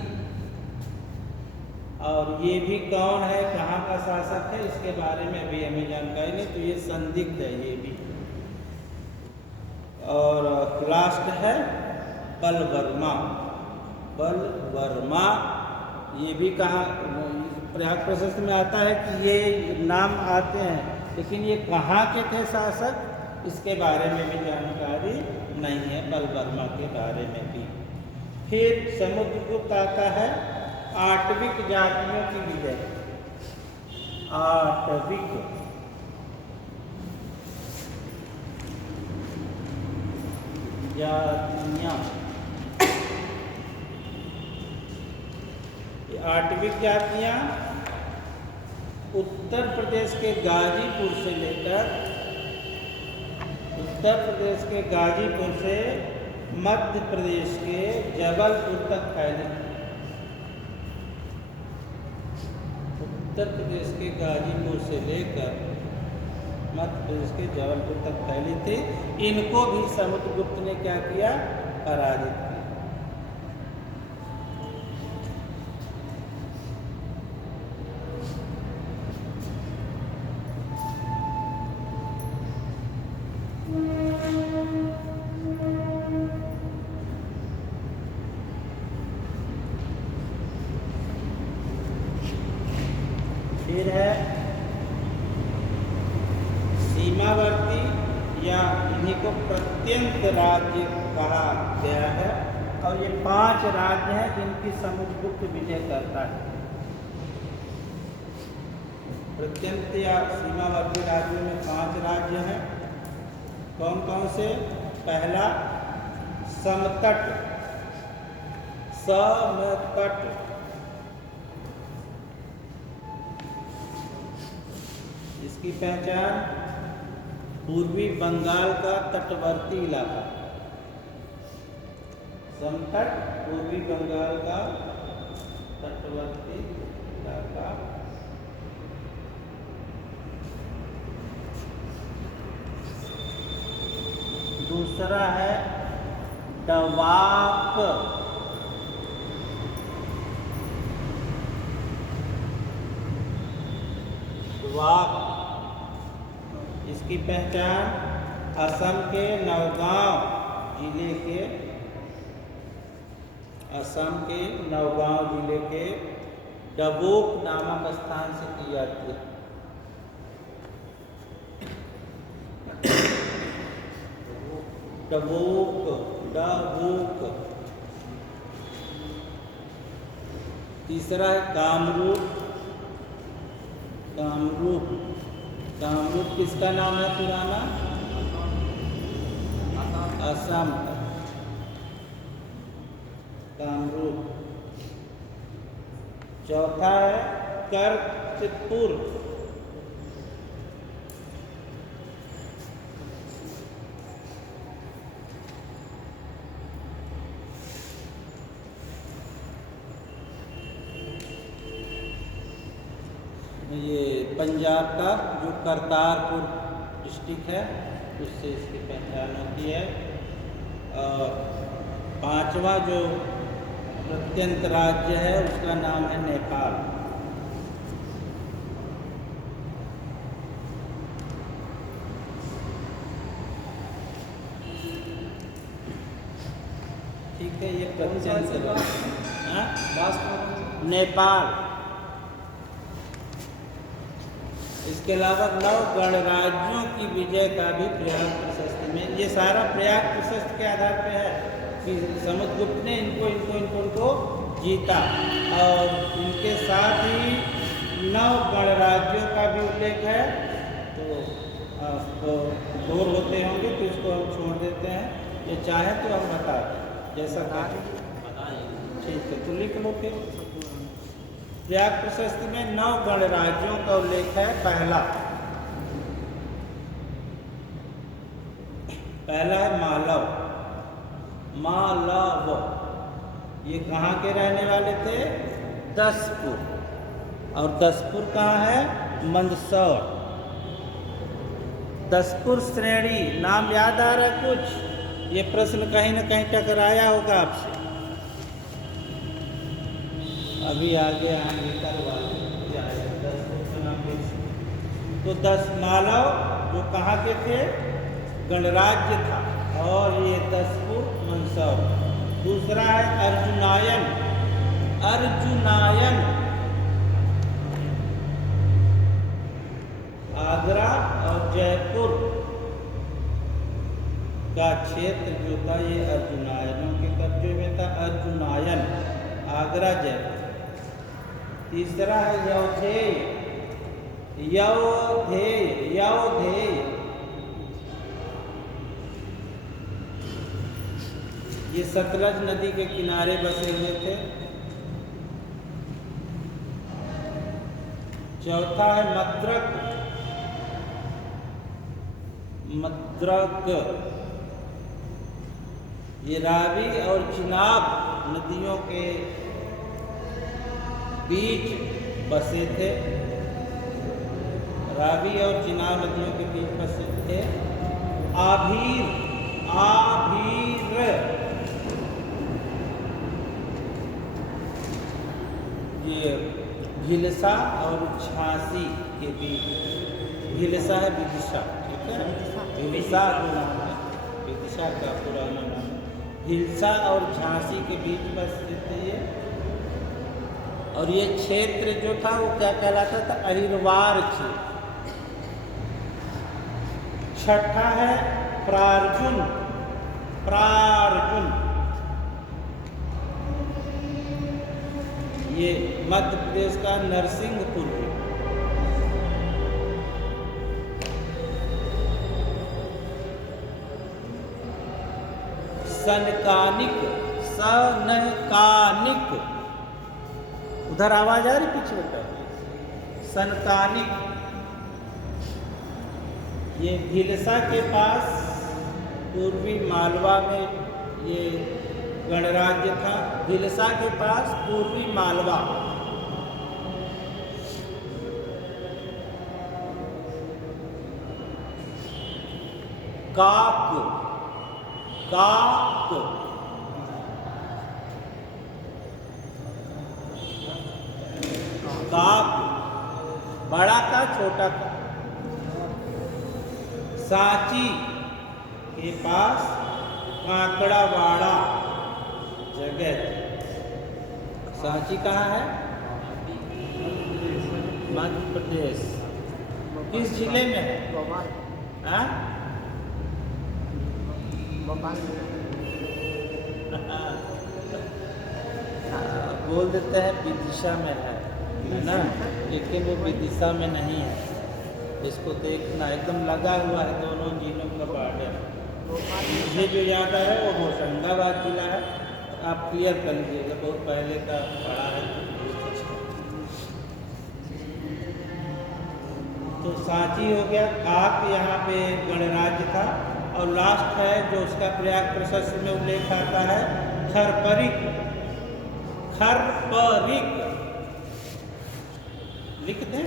और ये भी कौन है, कहाँ का शासक है, इसके बारे में भी हमें जानकारी नहीं, तो ये संदिग्ध है ये भी। और लास्ट है बलवर्मा, ये भी कहाँ, प्रयाग प्रशस्त में आता है कि ये नाम आते हैं, लेकिन ये कहाँ के थे शासक, इसके बारे में भी जानकारी नहीं है, बलवर्मा के बारे में भी। फिर समुद्रगुप्त आता है आठविक जातियों की विजय, आठविक जातियां, आठविक जातियां उत्तर प्रदेश के गाजीपुर से लेकर, उत्तर प्रदेश के गाजीपुर से मध्य प्रदेश के जबलपुर तक फैली थी। उत्तर प्रदेश के गाजीपुर से लेकर मध्य प्रदेश के जबलपुर तक फैली थी। इनको भी समुद्रगुप्त ने क्या किया? पराजित किया। फिर है सीमावर्ती, या इन्हीं को प्रत्यंत राज्य कहा गया है, और ये 5 राज्य हैं जिनकी समुद्रगुप्त विजय करता है। प्रत्यंत या सीमावर्ती राज्यों में 5 राज्य हैं। कौन कौन से? पहला समतट, इसकी पहचान पूर्वी बंगाल का तटवर्ती इलाका। समतट पूर्वी बंगाल का तटवर्ती इलाका। दूसरा है डवाक। डवाक, इसकी पहचान असम के नौगांव जिले के जिले के डबोक नामक स्थान से की जाती है। डबोक। तीसरा है कामरूप। कामरूप किसका नाम है पुराना? असम का कामरूप। चौथा है कर्तपुर। ये पंजाब का जो करतारपुर डिस्ट्रिक्ट है उससे इसकी पहचान होती है। पांचवा जो प्रत्यंत राज्य है उसका नाम है नेपाल। ठीक है, ये प्रत्यंत नेपाल। इसके अलावा 9 गणराज्यों की विजय का भी प्रयाग प्रशस्ति में, ये सारा प्रयाग प्रशस्ति के आधार पर है कि समुद्रगुप्त ने इनको जीता। और इनके साथ ही 9 गणराज्यों का भी उल्लेख है। तो बोर होते होंगे तो इसको हम छोड़ देते हैं, ये चाहे तो हम बता दें जैसा ठीक है, तो लिख लो फिर। प्रयाग प्रशस्ति में 9 गणराज्यों का उल्लेख है। पहला है मालव। ये कहाँ के रहने वाले थे? दसपुर। और दसपुर कहाँ है? मंदसौर। दसपुर श्रेणी नाम याद आ रहा है कुछ? ये प्रश्न कहीं ना कहीं टकराया होगा आपसे। अभी आगे आएंगे करवा तो 10 मालव जो कहाँ के थे? गणराज्य था। और ये दसपुर मंदसौर। दूसरा है अर्जुनायन। आगरा और जयपुर का क्षेत्र जो था ये अर्जुनायनों के कब्जे में था। अर्जुनायन, आगरा, जयपुर। तीसरा है यौधेय। ये सतलज नदी के किनारे बसे हुए थे। चौथा है मद्रक। ये रावी और चिनाब नदियों के बीच बसे थे। रावी और चिनाब नदियों के बीच बसे थे। आभीर। ये भिलसा और झांसी के बीच। भिलसा है विदिशा, ठीक है, विदिशा जो नाम है, विदिशा का पुराना नाम। भिलसा और झांसी के बीच बसते थे ये। और ये क्षेत्र जो था वो क्या कहलाता था? अहिरवार क्षेत्र। छठा है प्रार्जुन। ये मध्य प्रदेश का नरसिंहपुर है। सनकानिक। उधर आवाज आ रही पीछे बेटा? सनकानिक। ये भीलसा के पास पूर्वी मालवा में ये गणराज्य था। भीलसा के पास पूर्वी मालवा। काक, काक, काक, बड़ा का छोटा का। सांची के पास काकड़ावाड़ा जगह। सांची कहाँ है? मध्य प्रदेश। किस जिले में है? भोपाल। हाँ? भोपाल बोल देते हैं विदिशा में है ना, लेकिन वो विदिशा में नहीं है। इसको देखना, एकदम लगा हुआ है दोनों जिलों का बॉर्डर। मुझे जो याद आ रहा है वो होशंगाबाद जिला है। आप क्लियर कर लीजिएगा, बहुत पहले का पढ़ा है। तो सांची हो गया। काक यहाँ पे गणराज्य था। और लास्ट है जो उसका प्रयाग प्रशस्ति में उल्लेख आता है, खरपरिक। खरपरिक लिख दें।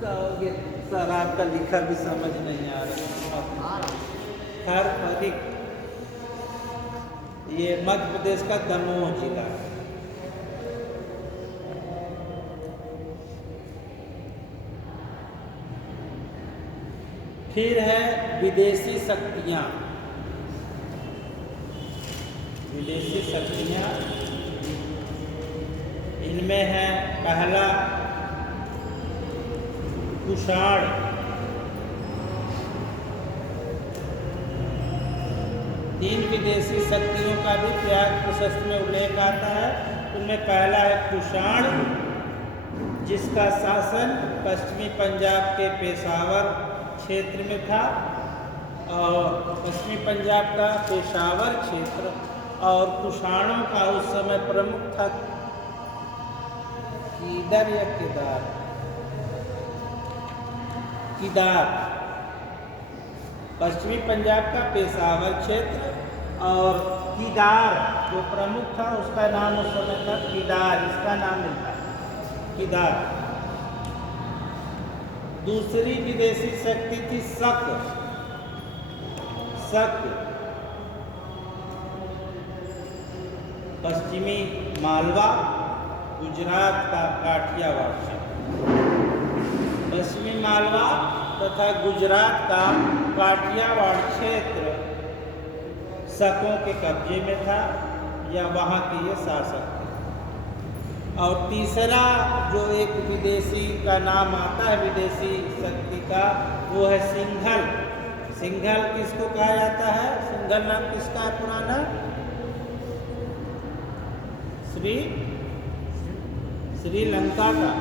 कहोगे सर आपका लिखा भी समझ नहीं आ रहा। खरपरिक ये मध्य प्रदेश का दमोह जिला है। फिर है विदेशी शक्तियाँ। विदेशी शक्तियाँ, इनमें है पहला कुषाण। तीन विदेशी शक्तियों का भी प्रयाग प्रशस्ति में उल्लेख आता है। उनमें पहला है कुषाण, जिसका शासन पश्चिमी पंजाब के पेशावर क्षेत्र में था। और पश्चिमी पंजाब का पेशावर क्षेत्र और कुषाणों का उस समय प्रमुख था कीदर या केदार, कीदार। पश्चिमी पंजाब का पेशावर क्षेत्र और कीदार जो प्रमुख था उसका नाम उस समय था कीदार। इसका नाम मिलता है कीदार। दूसरी विदेशी शक्ति थी शक। शक पश्चिमी मालवा, गुजरात का काठियावाड़ क्षेत्र। पश्चिमी मालवा तथा गुजरात का काठियावाड़ क्षेत्र शकों के कब्जे में था या वहाँ के ये शासक थे। और तीसरा जो एक विदेशी का नाम आता है विदेशी शक्ति का, वो है सिंघल। सिंघल किसको कहा जाता है? सिंघल नाम किसका है पुराना? श्रीलंका का।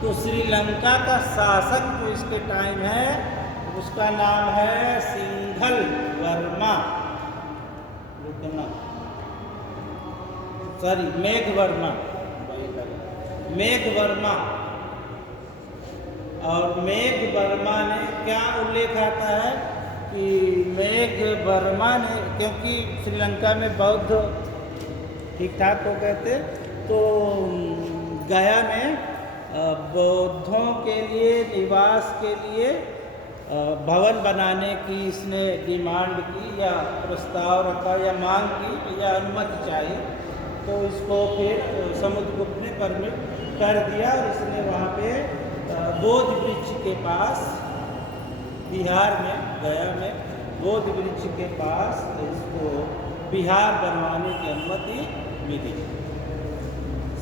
तो श्रीलंका का शासक जो इसके टाइम है उसका नाम है सिंघल वर्मा। सॉरी, मेघवर्मा। मेघवर्मा। और मेघवर्मा ने क्या उल्लेख आता है कि मेघवर्मा ने, क्योंकि श्रीलंका में बौद्ध ठीक ठाक हो गए थे, तो गया में बौद्धों के लिए निवास के लिए भवन बनाने की इसने डिमांड की या प्रस्ताव रखा या मांग की या अनुमति चाहिए। तो इसको फिर समुद्रगुप्त ने परमिट कर दिया और इसने वहाँ पे बोध वृक्ष के पास, बिहार में, गया में बोध वृक्ष के पास इसको बिहार बनवाने की अनुमति मिली।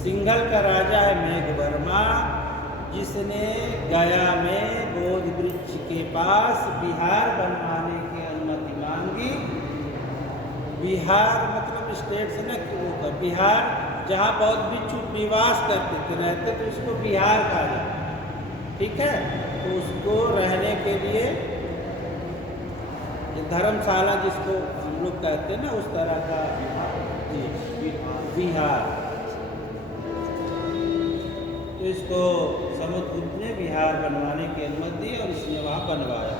सिंघल का राजा है मेघवर्मा, जिसने गया में बोध वृक्ष के पास बिहार बनवाने की अनुमति मांगी। बिहार मतलब स्टेट से न होकर बिहार, जहाँ बौद्ध भिक्षु निवास करते थे, रहते तो उसको बिहार कहा जाता। ठीक है, तो उसको रहने के लिए धर्मशाला जिसको हम लोग कहते हैं ना, उस तरह का जी विहार। तो इसको समुद्रगुप्त ने विहार बनवाने की अनुमति दी और इसने वहाँ बनवाया।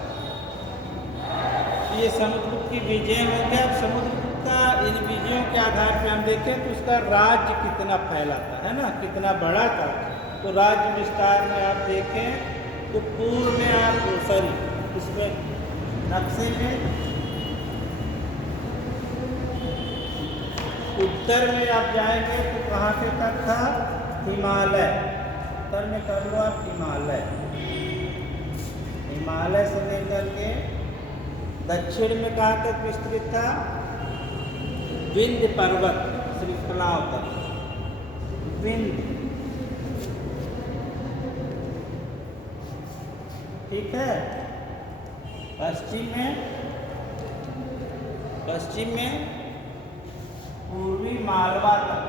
ये समुद्रगुप्त की विजय हो गया। अब समुद्रगुप्त का इन विजयों के आधार पर हम देखें तो उसका राज्य कितना फैला था, है ना, कितना बड़ा था। तो राज्य विस्तार में आप देखें तो पूर्व में आप इसमें नक्शे में उत्तर में आप जाएंगे तो कहाँ से तक था? हिमालय। उत्तर में कर लो आप हिमालय। हिमालय से लेकर के दक्षिण में कहाँ तक विस्तृत था? विंध्य पर्वत श्रृंखलाओं तक। विंध्य, ठीक है। पश्चिम में पूर्वी मालवा तक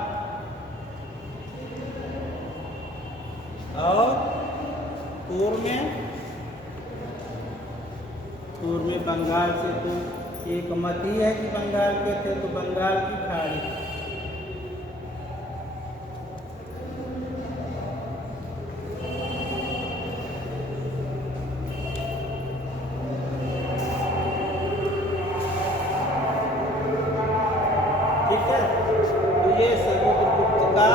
और पूर्व में बंगाल से तो एक मत ही है कि बंगाल के थे, तो बंगाल की खाड़ी। ठीक है, तो ये समुद्रगुप्त का,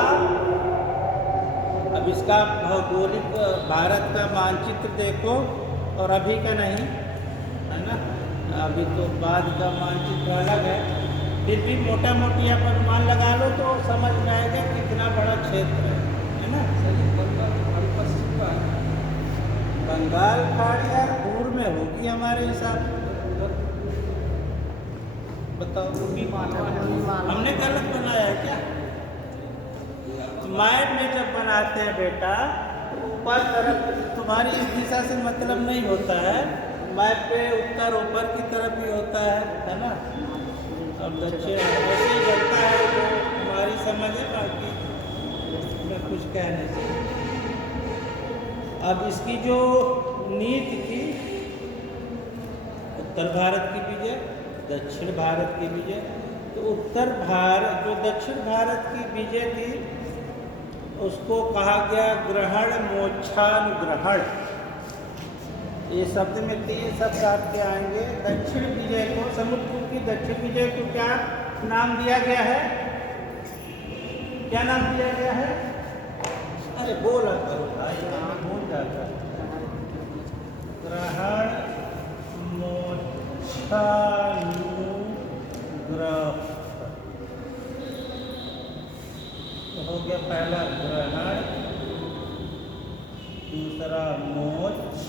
अब इसका भौगोलिक भारत का मानचित्र देखो, और अभी का नहीं है ना, अभी तो बाद का मानचित्र अलग है। फिर भी मोटा मोटी आप अनुमान लगा लो तो समझ में आएगा कितना बड़ा क्षेत्र है ना। बंगाल खाड़ी यार पूर्व में होगी हमारे हिसाब से, बताओ। हमने गलत बनाया है क्या? मैप में जब बनाते हैं बेटा, ऊपर तरफ तुम्हारी इस दिशा से मतलब नहीं होता है। मैप पे उत्तर ऊपर की तरफ ही होता है ना, और दक्षिण ऐसे ही बनता है। जो हमारी समझ है, बाकी मैं कुछ कह नहीं सकता। अब इसकी जो नीति थी, उत्तर भारत की विजय, दक्षिण भारत की विजय। तो उत्तर भारत, जो दक्षिण भारत की विजय थी, उसको कहा गया ग्रहण मोक्षानुग्रहण। ये शब्द में 3 शब्द आपके आएंगे। दक्षिण विजय को, समुद्रगुप्त की दक्षिण विजय को क्या नाम दिया गया है? क्या नाम दिया गया है? अरे बोला करो भाई, भूल जाता। ग्रहण मोक्षानुग्रह हो गया। पहला ग्रहण, दूसरा मोक्ष,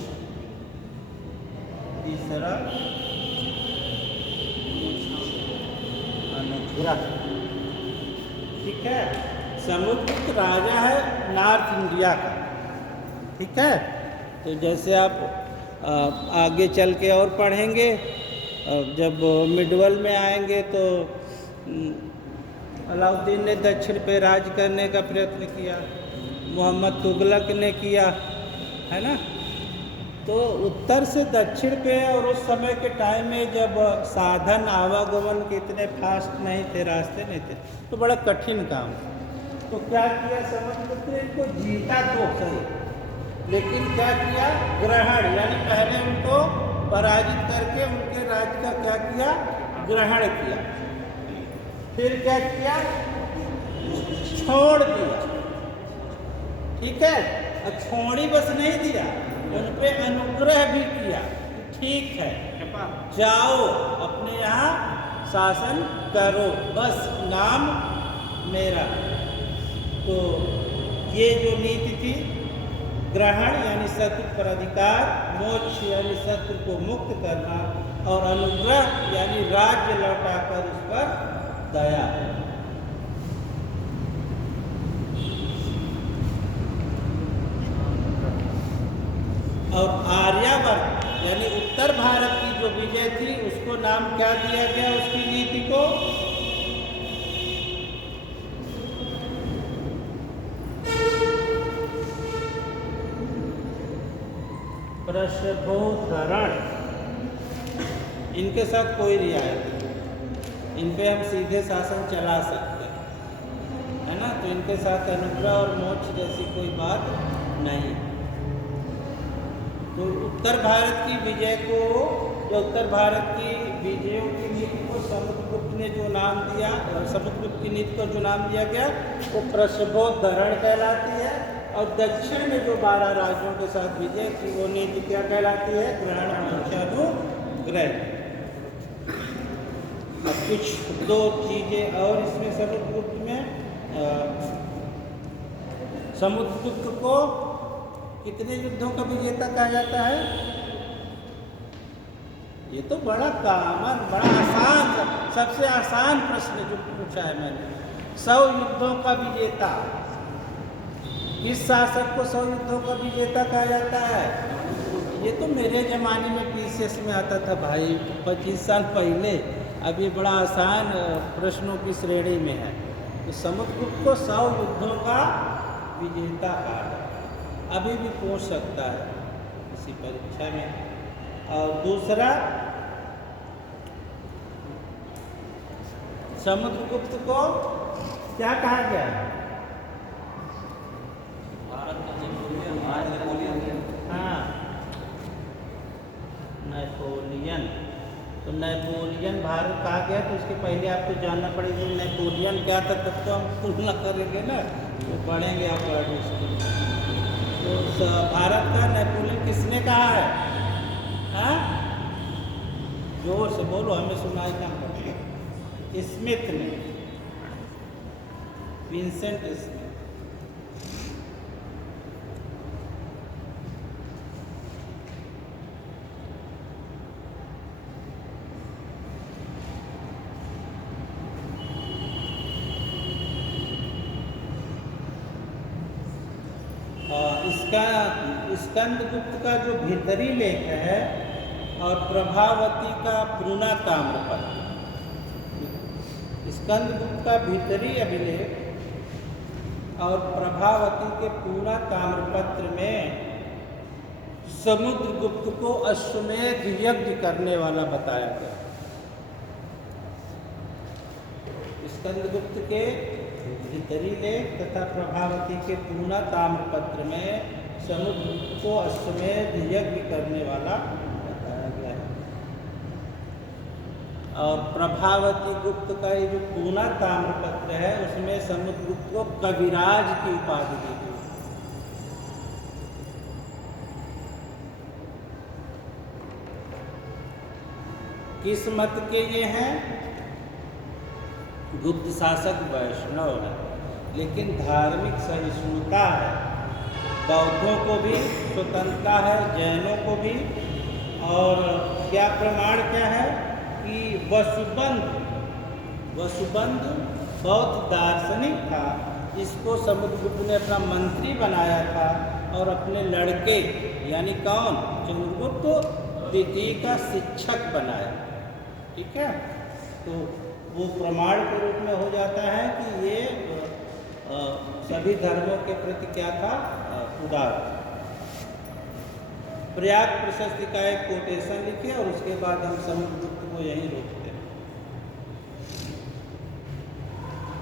तीसरा अनुग्रह। ठीक है। समुद्रगुप्त राजा है नॉर्थ इंडिया का। ठीक है। तो जैसे आप आगे चल के और पढ़ेंगे, जब मिडवल में आएंगे तो अलाउद्दीन ने दक्षिण पे राज करने का प्रयत्न किया, मोहम्मद तुगलक ने किया, है ना। तो उत्तर से दक्षिण पे, और उस समय के टाइम में जब साधन आवागमन के इतने फास्ट नहीं थे, रास्ते नहीं थे, तो बड़ा कठिन काम था। तो क्या किया समुद्रगुप्त ने? इनको जीता तो सही, लेकिन क्या किया? ग्रहण, यानी पहले उनको पराजित करके उनके राज्य का क्या किया? ग्रहण किया। फिर क्या किया? छोड़ दिया। ठीक है। और छोड़ी बस नहीं दिया, उन पे अनुग्रह भी किया। ठीक है, जाओ अपने यहाँ शासन करो, बस नाम मेरा। तो ये जो नीति थी, ग्रहण यानी शत्रु पर अधिकार, मोक्ष यानी शत्रु को मुक्त करना, और अनुग्रह यानी राज्य लौटाकर उस पर दया। और आर्यावर्त यानी उत्तर भारत की जो विजय थी, उसको नाम क्या दिया गया? उसकी नीति को प्रशभोधरण, इनके साथ कोई रियायत नहीं, इन पे हम सीधे शासन चला सकते हैं, है ना। तो इनके साथ अनुग्रह और मोक्ष जैसी कोई बात नहीं। तो उत्तर भारत की विजय को, जो उत्तर भारत की विजयों की नीति को समुद्रगुप्त ने जो नाम दिया, समुद्रगुप्त की नीति को जो नाम दिया गया वो प्रसभोद्धरण कहलाती है। और दक्षिण में जो 12 राज्यों के साथ विजय थी वो नीति क्या कहलाती है? ग्रहण मोक्षानुग्रह। अब कुछ 2 चीजें और इसमें समुद्रगुप्त में, समुद्रगुप्त को कितने युद्धों का विजेता कहा जाता है? ये तो बड़ा कॉमन, बड़ा आसान, सबसे आसान प्रश्न जो पूछा है मैंने। 100 युद्धों का विजेता, किस शासक को 100 युद्धों का विजेता कहा जाता है? ये तो मेरे ज़माने में पीसीएस में आता था भाई, 25 साल पहले। अब ये बड़ा आसान प्रश्नों की श्रेणी में है। तो समुद्रगुप्त को 100 युद्धों का विजेता कहा जाता है, अभी भी पूछ सकता है किसी परीक्षा में। और दूसरा, समुद्रगुप्त को क्या कहा गया? हाँ, नेपोलियन। तो नेपोलियन भारत कहा गया, तो उसके पहले आपको जानना पड़ेगा नेपोलियन क्या था, तब तो हम तुलना करेंगे ना, तो पढ़ेंगे आप वर्ड स्कूल। तो भारत का नेपोलियन किसने कहा है? हाँ, जोर से बोलो, हमें सुनाई ना पड़ेगा। स्मिथ ने, विंसेंट स्मिथ। इसका स्कंदगुप्त का जो भीतरी लेख है और प्रभावती का पूर्णा ताम्रपत्र, स्कंदगुप्त का भीतरी अभिलेख और प्रभावती के पूर्णा ताम्रपत्र में समुद्रगुप्त को अश्वमेध यज्ञ करने वाला बताया गया। स्कंदगुप्त के भीतरी लेख तथा प्रभावती के पूर्णा ताम्रपत्र में समुद्रगुप्त को अश्वमेध यज्ञ करने वाला बताया गया है। और प्रभावती गुप्त का ये जो पूर्णा ताम्रपत्र है उसमें समुद्रगुप्त को कविराज की उपाधि दी गई। किस मत के ये हैं? गुप्त शासक वैष्णव है, लेकिन धार्मिक सहिष्णुता है। बौद्धों को भी स्वतंत्रता है, जैनों को भी। और क्या प्रमाण क्या है कि वसुबंध बौद्ध दार्शनिक था, इसको समुद्रगुप्त ने अपना मंत्री बनाया था और अपने लड़के यानी कौन, चंद्रगुप्त द्वितीय का शिक्षक बनाया। ठीक है, तो वो प्रमाण के रूप में हो जाता है कि ये सभी धर्मों के प्रति क्या था, उदार। प्रयाग प्रशस्ति का एक कोटेशन लिखे और उसके बाद हम समुद्रगुप्त को यहीं रोकते हैं।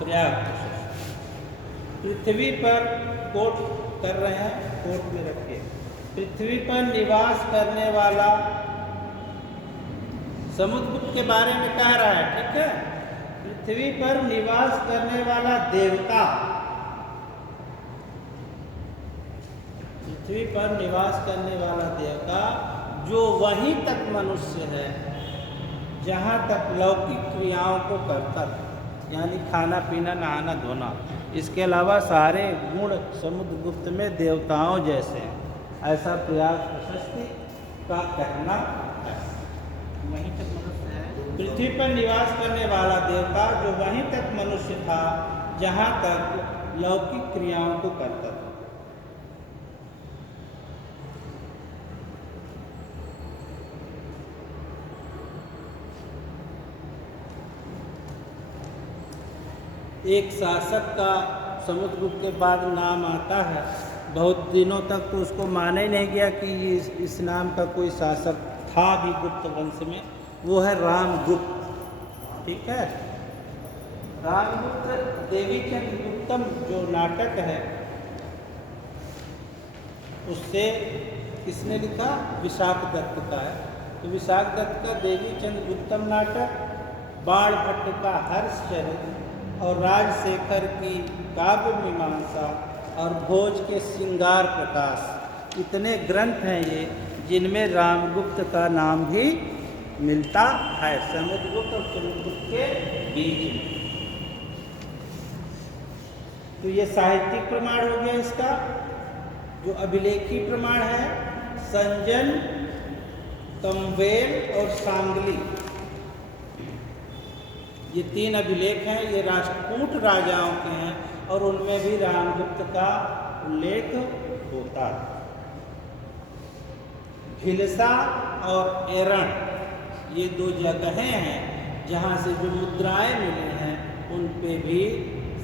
प्रयाग प्रशस्ति, पृथ्वी पर कोट कर रहे हैं, कोट में रखिए। पृथ्वी पर निवास करने वाला, समुद्रगुप्त के बारे में कह रहा है, ठीक है। पृथ्वी पर निवास करने वाला देवता, पृथ्वी पर निवास करने वाला देवता जो वहीं तक मनुष्य है जहाँ तक लौकिक क्रियाओं को करता था, यानी खाना पीना, नहाना धोना। इसके अलावा सारे गुण समुद्रगुप्त में देवताओं जैसे हैं, ऐसा प्रयाग प्रशस्ति का कहना है। वहीं तक मनुष्य है। पृथ्वी पर निवास करने वाला देवता जो वहीं तक मनुष्य था जहाँ तक लौकिक क्रियाओं को करता था। एक शासक का समुद्रगुप्त के बाद नाम आता है, बहुत दिनों तक तो उसको माना ही नहीं गया कि इस नाम का कोई शासक था भी गुप्त वंश में, वो है रामगुप्त। ठीक है, रामगुप्त देवी चंद्रगुप्तम जो नाटक है उससे किसने लिखा? विशाख दत्त का है। तो विशाख दत्त का देवी चंद्रगुप्तम नाटक, बाण भट्ट का हर्षचरित और राजशेखर की काव्य मीमांसा और भोज के श्रृंगार प्रकाश, इतने ग्रंथ हैं ये जिनमें रामगुप्त का नाम भी मिलता है समुद्रगुप्त और चंद्रगुप्त के बीच में। तो ये साहित्यिक प्रमाण हो गया इसका। जो अभिलेखी प्रमाण है, संजन, कम्बेल और सांगली, ये 3 अभिलेख हैं। ये राष्ट्रकूट राजाओं के हैं और उनमें भी रामगुप्त का उल्लेख होता है। भिलसा और एरण ये 2 जगहें हैं जहाँ से जो मुद्राएं मिली हैं उन पे भी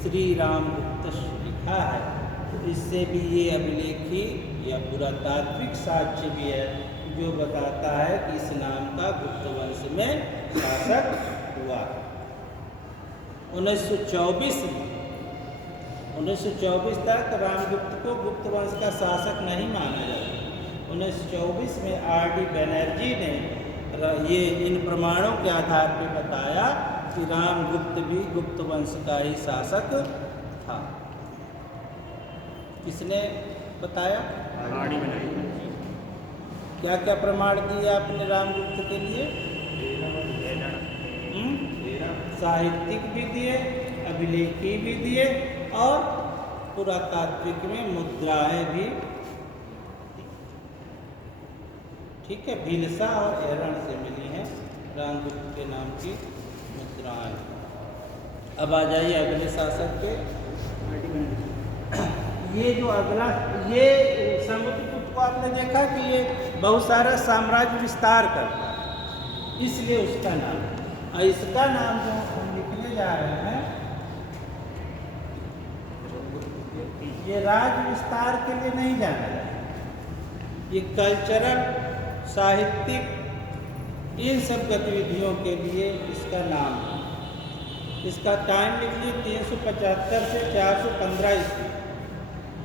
श्री रामगुप्त लिखा है। तो इससे भी ये अभिलेखी या पुरातात्विक साक्ष्य भी है जो बताता है कि इस नाम का गुप्त वंश में शासक हुआ। 1924 तक रामगुप्त को गुप्त वंश का शासक नहीं माना जाता। 1924 में आर.डी. बनर्जी ने ये इन प्रमाणों के आधार पर बताया कि रामगुप्त भी गुप्त वंश का ही शासक था। किसने बताया? क्या क्या प्रमाण दिए आपने रामगुप्त के लिए? साहित्यिक भी दिए, अभिलेखी भी दिए और पुरातात्विक में मुद्राएं भी। ठीक है, भिलसा और एरण से मिली हैं रामगुप्त के नाम की मुद्राएं। अब आ जाइए अगले शासक पे। ये जो अगला, ये समुद्रगुप्त को आपने देखा कि ये बहुत सारा साम्राज्य विस्तार करता है, इसलिए उसका नाम। और इसका नाम जो हम लिखने जा रहे हैं, ये राज्य विस्तार के लिए नहीं जाना जाता, ये कल्चरल, साहित्यिक, इन सब गतिविधियों के लिए इसका नाम है। इसका टाइम लिख लीजिए 375 से 415 ईस्वी।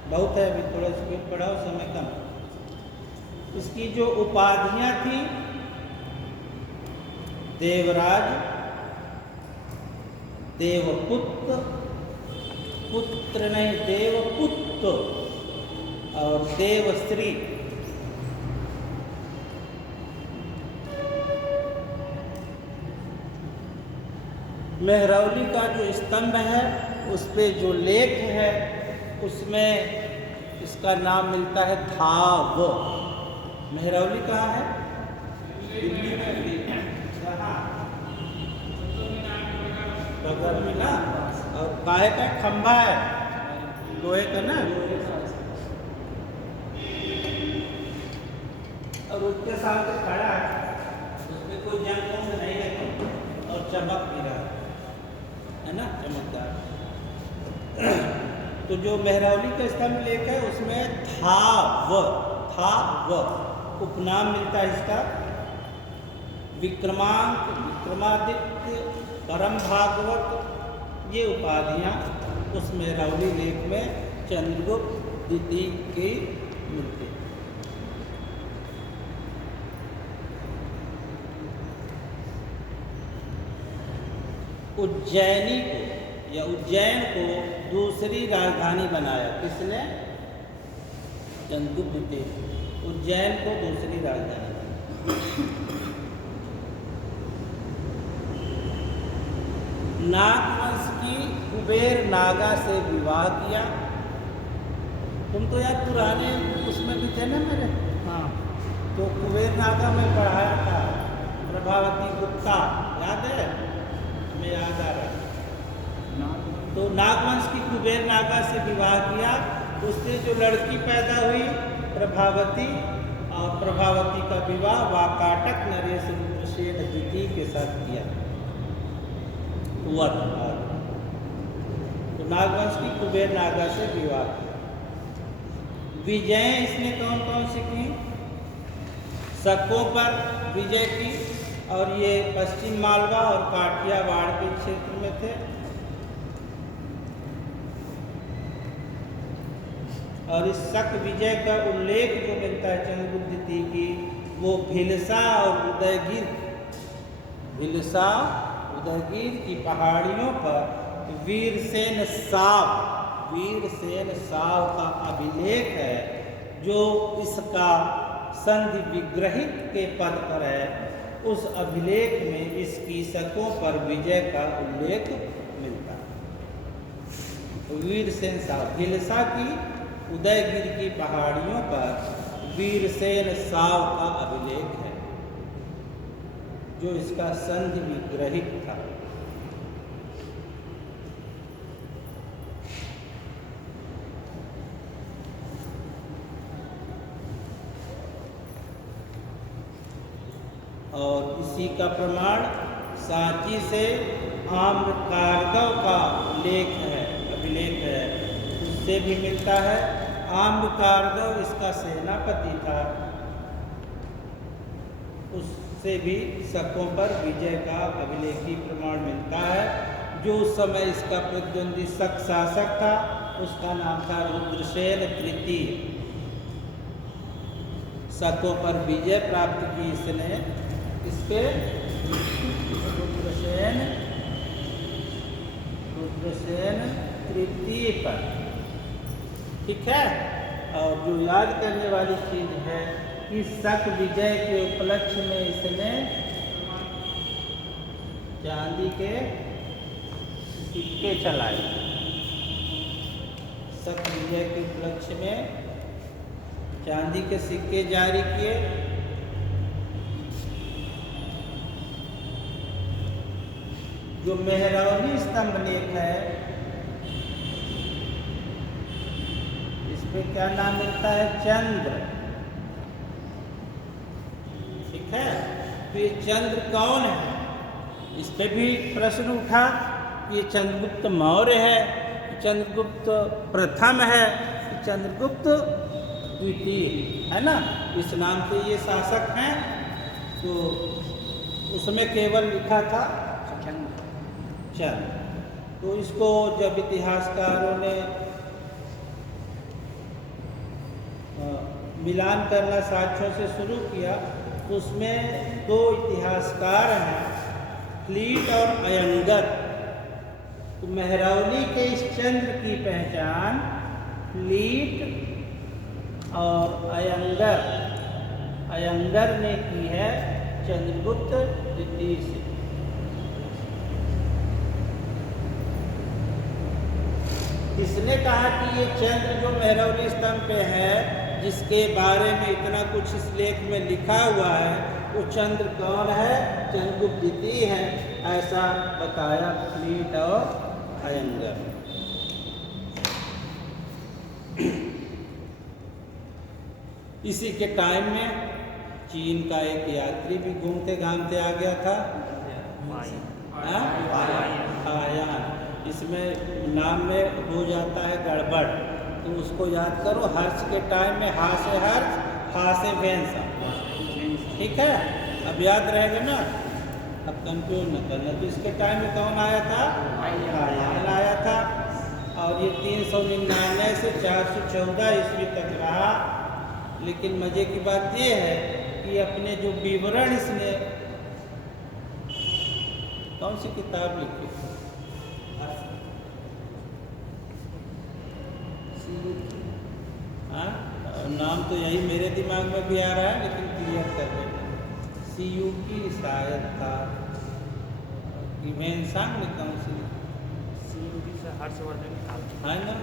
बहुत है, अभी थोड़ा स्पीड पढ़ाओ, समय कम। इसकी जो उपाधियां थी, देवराज, देवपुत्र, पुत्र नहीं देवपुत्र और देवश्री। मेहरौली का जो स्तंभ है उस पे जो लेख है उसमें इसका नाम मिलता है धाव। मेहरौली कहाँ है? दिल्ली में, बगल में ना। और काहे का खंभा है, लोहे का ना, और उसके सामने खड़ा है, उसमें कोई जंग नहीं है और चमक भी रहा है ना, चमकदार। तो जो मेहरौली का स्तंभ लेख है उसमें था व उपनाम मिलता है इसका। विक्रमांक, विक्रमादित्य, परम भागवत, ये उपाधियाँ उस मेहरौली लेख में चंद्रगुप्त द्वितीय की मिलती है। उज्जैनी को या उज्जैन को दूसरी राजधानी बनाया किसने? चंद्रगुप्त द्वितीय। उज्जैन को दूसरी राजधानी बनाया। नागवंश की कुबेर नागा से विवाह किया। तुम तो यार पुराने उसमें भी थे ना मेरे। हाँ, तो कुबेर नागा में पढ़ाया था, प्रभावती गुप्ता, याद है? हमें याद आ रहा है। तो नागवंश की कुबेर नागा से विवाह किया, उससे जो लड़की पैदा हुई प्रभावती, और प्रभावती का विवाह वाकाटक नरेश रुद्रसेन द्वितीय के साथ किया हुआ था। तो नागवंश की कुबेर नागा से विवाह किया। विजय इसने कौन कौन सी की? शकों पर विजय की, और ये पश्चिम मालवा और काठियावाड़ के क्षेत्र में थे। और इस शक विजय का उल्लेख जो मिलता है चंद्रगुप्त द्वितीय की, वो भिलसा और उदयगिर की पहाड़ियों पर वीरसेन साव का अभिलेख है, जो इसका संधि विग्रहित के पद पर है। उस अभिलेख में इस कीचकों पर विजय का उल्लेख मिलता है। वीरसेन साव, भिलसा की उदयगिर की पहाड़ियों पर वीरसेन साव का अभिलेख है, जो इसका संधि विग्रहित था। और इसी का प्रमाण सांची से आम्रकारगव का अभिलेख है, उससे भी मिलता है। आम्रकारगव इसका सेनापति था, उससे भी शकों पर विजय का अभिलेखी प्रमाण मिलता है। जो उस समय इसका प्रतिद्वंदी शक शासक था, उसका नाम था रुद्रसेन तृतीय। शकों पर विजय प्राप्त की इसने, इसके रुद्रसेन तृतीय पर, ठीक है। और जो याद करने वाली चीज है कि शक विजय के उपलक्ष्य में इसने चांदी के सिक्के चलाए। शक विजय के उपलक्ष्य में चांदी के सिक्के जारी किए। जो मेहरौली स्तंभ लेख है, इस पे क्या नाम मिलता है? चंद्र, ठीक है। तो ये चंद्र कौन है? इस पे भी प्रश्न उठा कि ये चंद्रगुप्त मौर्य है, चंद्रगुप्त प्रथम है, चंद्रगुप्त द्वितीय है ना। इस नाम से ये शासक हैं। तो उसमें केवल लिखा था चंद्र। तो इसको जब इतिहासकारों ने मिलान करना साक्ष्यों से शुरू किया, तो उसमें दो इतिहासकार हैं, फ्लीट और अयंगर। तो मेहरौली के इस चंद्र की पहचान फ्लीट और अयंगर ने की है चंद्रगुप्त द्वितीय से। इसने कहा कि ये चंद्र जो मेहरौली स्तंभ पे है, जिसके बारे में इतना कुछ इस लेख में लिखा हुआ है, वो चंद्र कौन है? चंद्रगुप्त द्वितीय है, ऐसा बताया फ्लीट और अयंगर। इसी के टाइम में चीन का एक यात्री भी घूमते घामते आ गया था, हायान। इसमें नाम में हो जाता है गड़बड़, तो उसको याद करो। हर्ष के टाइम में हा से हर्ष, हा से वेंसा, ठीक है। अब याद रहेगा ना, अब कंफ्यूज न करना। तो इसके टाइम में कौन आया था? हायान आया था। और ये 399 से 414 ईस्वी तक रहा। लेकिन मजे की बात ये है कि अपने जो विवरण इसने कौन सी किताब लिखी? नाम तो यही मेरे दिमाग में भी आ रहा है, लेकिन क्लियर कर देना। CU की शायद था, वेंसांग ने कौन सी? CUP से हर्षवर्धन है ना।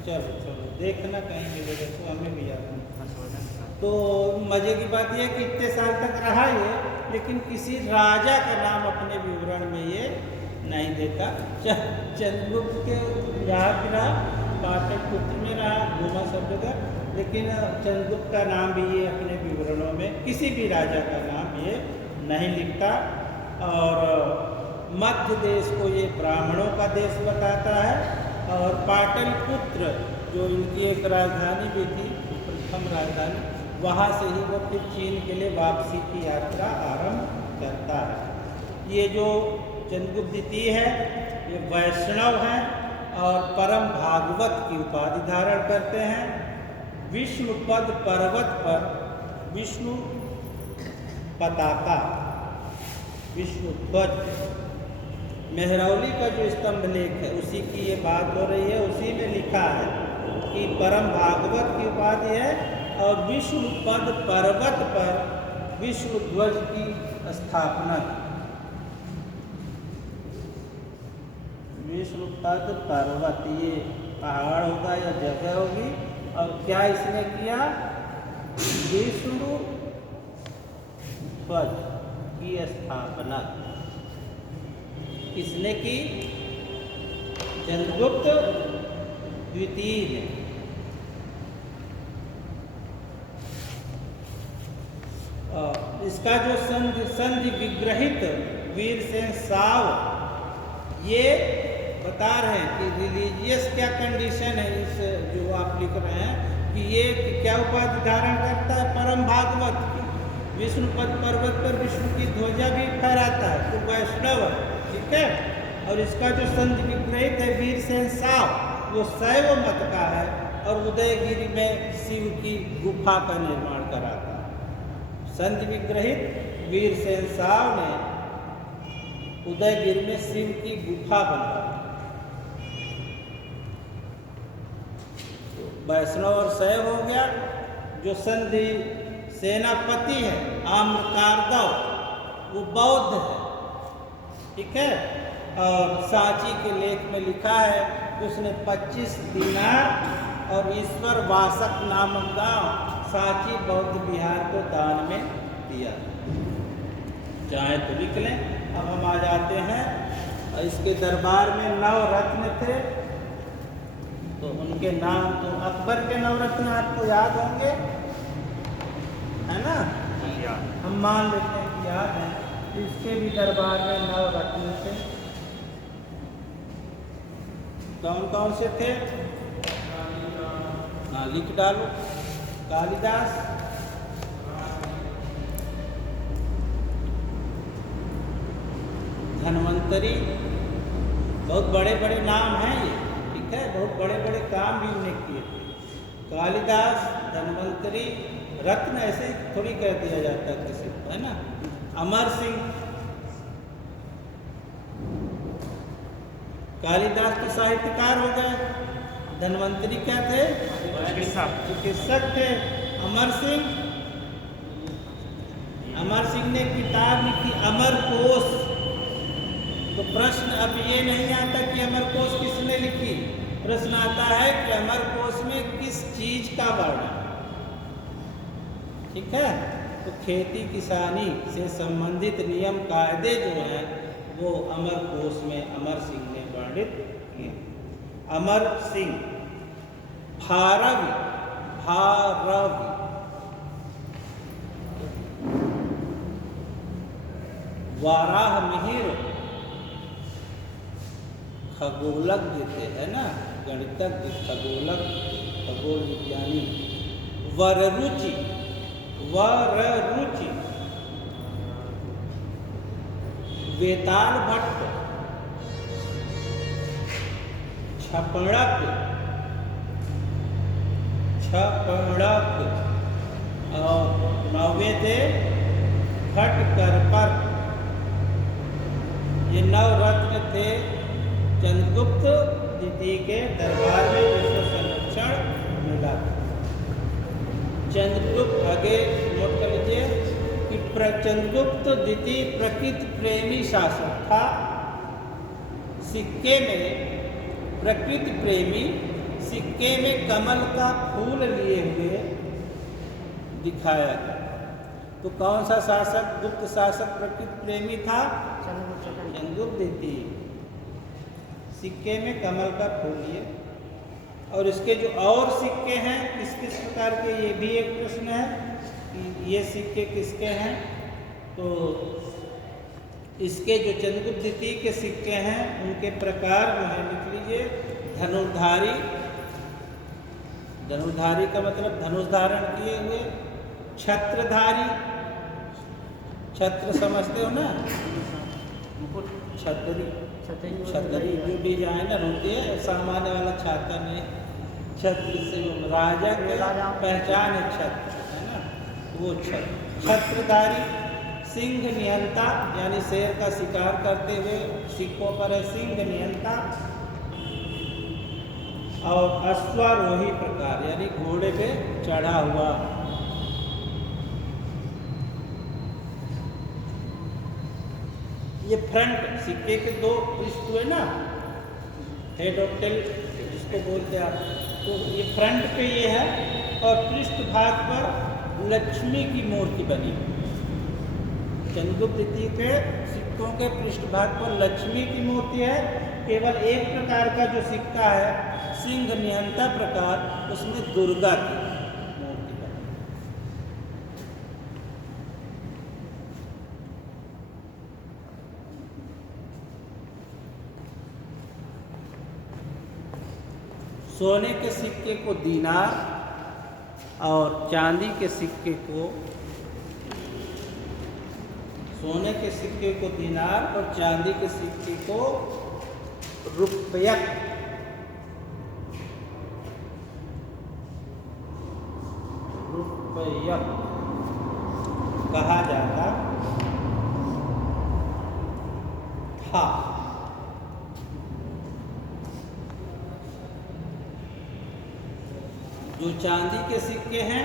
चलो देखना कहीं मिलेगा तो हमें भी याद नहीं। हर्षवर्धन। तो मजे की बात यह कि इतने साल तक रहा ये, लेकिन किसी राजा का नाम अपने विवरण में ये नहीं देता। चंद्रगुप्त के रहा, पाटलिपुत्र में रहा, घूमा सब जगह, लेकिन चंद्रगुप्त का नाम भी ये अपने विवरणों में, किसी भी राजा का नाम ये नहीं लिखता। और मध्य देश को ये ब्राह्मणों का देश बताता है। और पाटलिपुत्र जो इनकी एक राजधानी भी थी, प्रथम राजधानी, वहाँ से ही वो फिर चीन के लिए वापसी की यात्रा आरंभ करता है। ये जो चंद्रगुप्त द्वितीय है ये वैष्णव हैं और परम भागवत की उपाधि धारण करते हैं। विष्णुपद पर्वत पर विष्णु पताका, विष्णु ध्वज, मेहरौली का जो स्तंभ लेख है उसी की ये बात हो रही है। उसी में लिखा है कि परम भागवत की उपाधि है और विष्णुपद पर्वत पर विष्णु ध्वज की स्थापना की। विष्णुपद पर्वत ये पहाड़ होगा या जगह होगी, और क्या इसने किया? विष्णु ध्वज की स्थापना किसने की? चंद्रगुप्त द्वितीय ने। इसका जो संधि विग्रहित वीरसेन साव ये बता रहे हैं कि रिलीजियस क्या कंडीशन है इस जो आप लिख रहे हैं कि ये क्या उपाधि धारण करता है? परम भागवत की। विष्णुपद पर्वत पर विष्णु की ध्वजा भी फहराता है, तो वैष्णव है, ठीक है। और इसका जो संधि विग्रहित है वीरसेन साव, वो शैव मत का है और उदयगिरी में शिव की गुफा का निर्माण कराता है। संधि विग्रहित वीरसेन साव ने उदयगिरी में शिव की गुफा बनवाई। वैष्णव और शैव हो गया। जो संधि सेनापति है आम्रकारगव, वो बौद्ध है, ठीक है। और सांची के लेख में लिखा है कि उसने 25 दिनार और ईश्वर वासक नामक गांव सांची बौद्ध विहार को दान में दिया। चाहे तो लिख लें। अब हम आ जाते हैं, इसके दरबार में 9 रत्न थे, तो उनके नाम तो अकबर के 9 रत्न आपको याद होंगे, है ना? हम मान लेते हैं कि याद है। इसके भी दरबार में 9 रत्न थे। कौन कौन से थे? हाँ, लिख डालो। कालिदास, धन्वंतरी, बहुत बड़े बड़े नाम हैं ये, ठीक है। बहुत बड़े बड़े काम भी उन्हें किए थे। कालिदास, धन्वंतरी, रत्न ऐसे थोड़ी कह दिया जाता है किसी को, है ना। अमर सिंह, कालिदास तो साहित्यकार हो गए, धन्वंतरी क्या थे? चिकित्सक थे। अमर सिंह ने किताब लिखी अमर कोश। तो प्रश्न अब ये नहीं आता कि अमर कोश किसने लिखी, प्रश्न आता है कि अमर कोश में किस चीज का वर्णन, ठीक है। तो खेती किसानी से संबंधित नियम कायदे जो हैं वो अमर कोश में अमर सिंह ने वर्णित किए। अमर सिंह, भारवी, वाराह मिहिर, खगोलज्ञ थे, है ना, गणितज्ञ, खगोल विज्ञानी। वररुचि, वेताल भट्ट, छपड़क, और 9वें थे भट्टकर्पर। ये 9 रत्न थे चंद्रगुप्त द्वितीय के दरबार में, जिसको संरक्षण मिला। चंद्रगुप्त, आगे नोट कर लीजिए कि चंद्रगुप्त द्वितीय प्रकृति प्रेमी शासक था। सिक्के में प्रकृति प्रेमी, सिक्के में कमल का फूल लिए हुए दिखाया गया। तो कौन सा शासक, गुप्त शासक प्रकृति प्रेमी था? चंद्रगुप्त द्वितीय। सिक्के में कमल का फूल लिए। और इसके जो और सिक्के हैं किस प्रकार के, ये भी एक प्रश्न है कि ये सिक्के किसके हैं। तो इसके जो चंद्रगुप्त द्वितीय के सिक्के हैं उनके प्रकार जो है लिख लीजिए। धनुर्धारी, धनुर्धारी का मतलब धनुष धारण किए हुए। छत्रधारी, छत्र समझते हो ना, मुकुट छतरी, छतरी छतरी जो डिजाइनर होती है, सामान्य वाला छाता नहीं, छत्र से राजा के पहचान है छत्र, है ना, वो छत्र। छत्रधारी, सिंह नियंता यानी शेर का शिकार करते हुए, सिक्कों पर है सिंह नियंता। और अश्वारोही प्रकार यानी घोड़े पे चढ़ा हुआ। ये फ्रंट सिक्के के दो पृष्ठ हुए ना, हेड और टेल जिसको बोलते हैं आप, तो ये फ्रंट पे ये है और पृष्ठ भाग पर लक्ष्मी की मूर्ति बनी। चंद्रगुप्त द्वितीय के सिक्कों के पृष्ठ भाग पर लक्ष्मी की मूर्ति है। केवल एक प्रकार का जो सिक्का है सिंह नियंता प्रकार, उसमें दुर्गा की मूर्ति बनी। सोने के सिक्के को दीनार और चांदी के सिक्के को, सोने के सिक्के को दीनार और चांदी के सिक्के को रुपयक, रुपयक कहा जाता था। जो चांदी के सिक्के हैं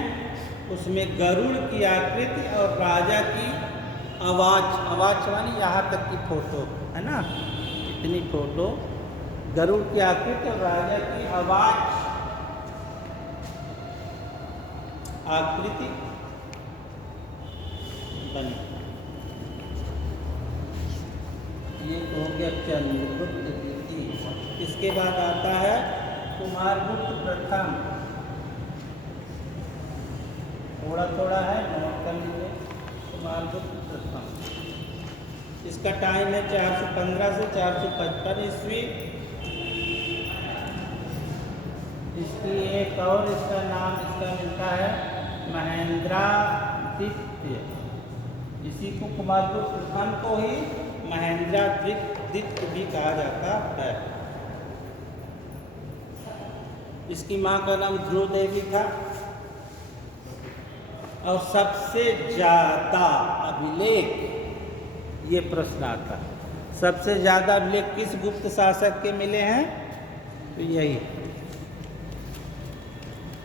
उसमें गरुड़ की आकृति और राजा की आवाज मानी यहाँ तक की फोटो है ना, इतनी फोटो, गरुड़ की आकृति और राजा की आकृति बनी। ये हो गया चंद्रगुप्त द्वितीय। इसके बाद आता है कुमारगुप्त प्रथम। थोड़ा थोड़ा है, नोट कर लीजिए। कुमारगुप्त प्रथम, इसका टाइम है 415 से 455 ईस्वी। इसकी एक और इसका नाम इसका मिलता है महेंद्रादित्य। इसी को कुमारगुप्त प्रथम को ही महेंद्रादित्य भी कहा जाता है। इसकी माँ का नाम ध्रुव देवी था। और सबसे ज़्यादा अभिलेख, ये प्रश्न आता है, सबसे ज़्यादा अभिलेख किस गुप्त शासक के मिले हैं? तो यही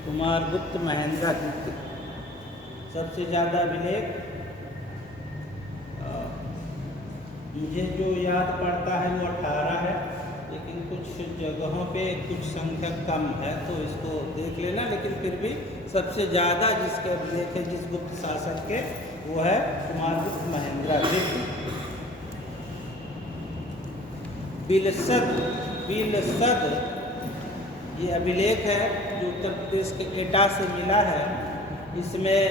कुमारगुप्त महेंद्रादित्य। सबसे ज़्यादा अभिलेख मुझे जो याद पड़ता है वो 18 है, लेकिन कुछ जगहों पे कुछ संख्या कम है, तो इसको देख लेना। लेकिन फिर भी सबसे ज़्यादा जिसके अभिलेख है जिस गुप्त शासक के, वो है कुमारगुप्त महेंद्रादित्य। बिलसद ये अभिलेख है जो उत्तर प्रदेश के एटा से मिला है। इसमें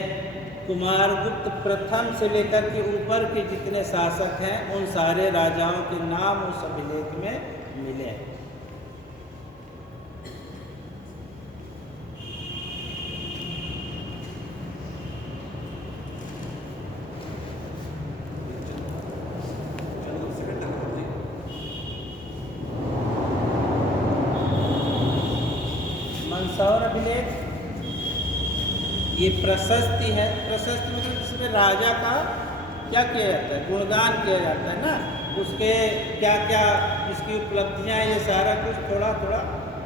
कुमारगुप्त प्रथम से लेकर के ऊपर के जितने शासक हैं उन सारे राजाओं के नाम उस अभिलेख में मिले हैं। मंदसौर अभिलेख ये प्रशस्ति है। प्रशस्ति मतलब इसमें राजा का क्या किया जाता है, गुणगान किया जाता है ना, उसके क्या क्या इसकी उपलब्धियां, ये सारा कुछ थोड़ा थोड़ा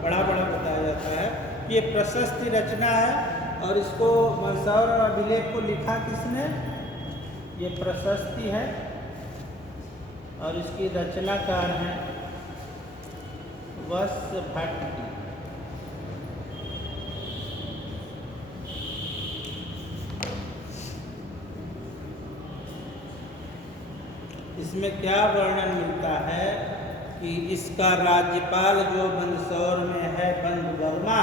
बड़ा बड़ा बताया जाता है। ये प्रशस्ति रचना है और इसको मंदसौर अभिलेख को लिखा किसने? ये प्रशस्ति है और इसकी रचनाकार हैं वत्स भट्ट। इसमें क्या वर्णन मिलता है कि इसका राज्यपाल जो मंदसौर में है बंदवर्मा,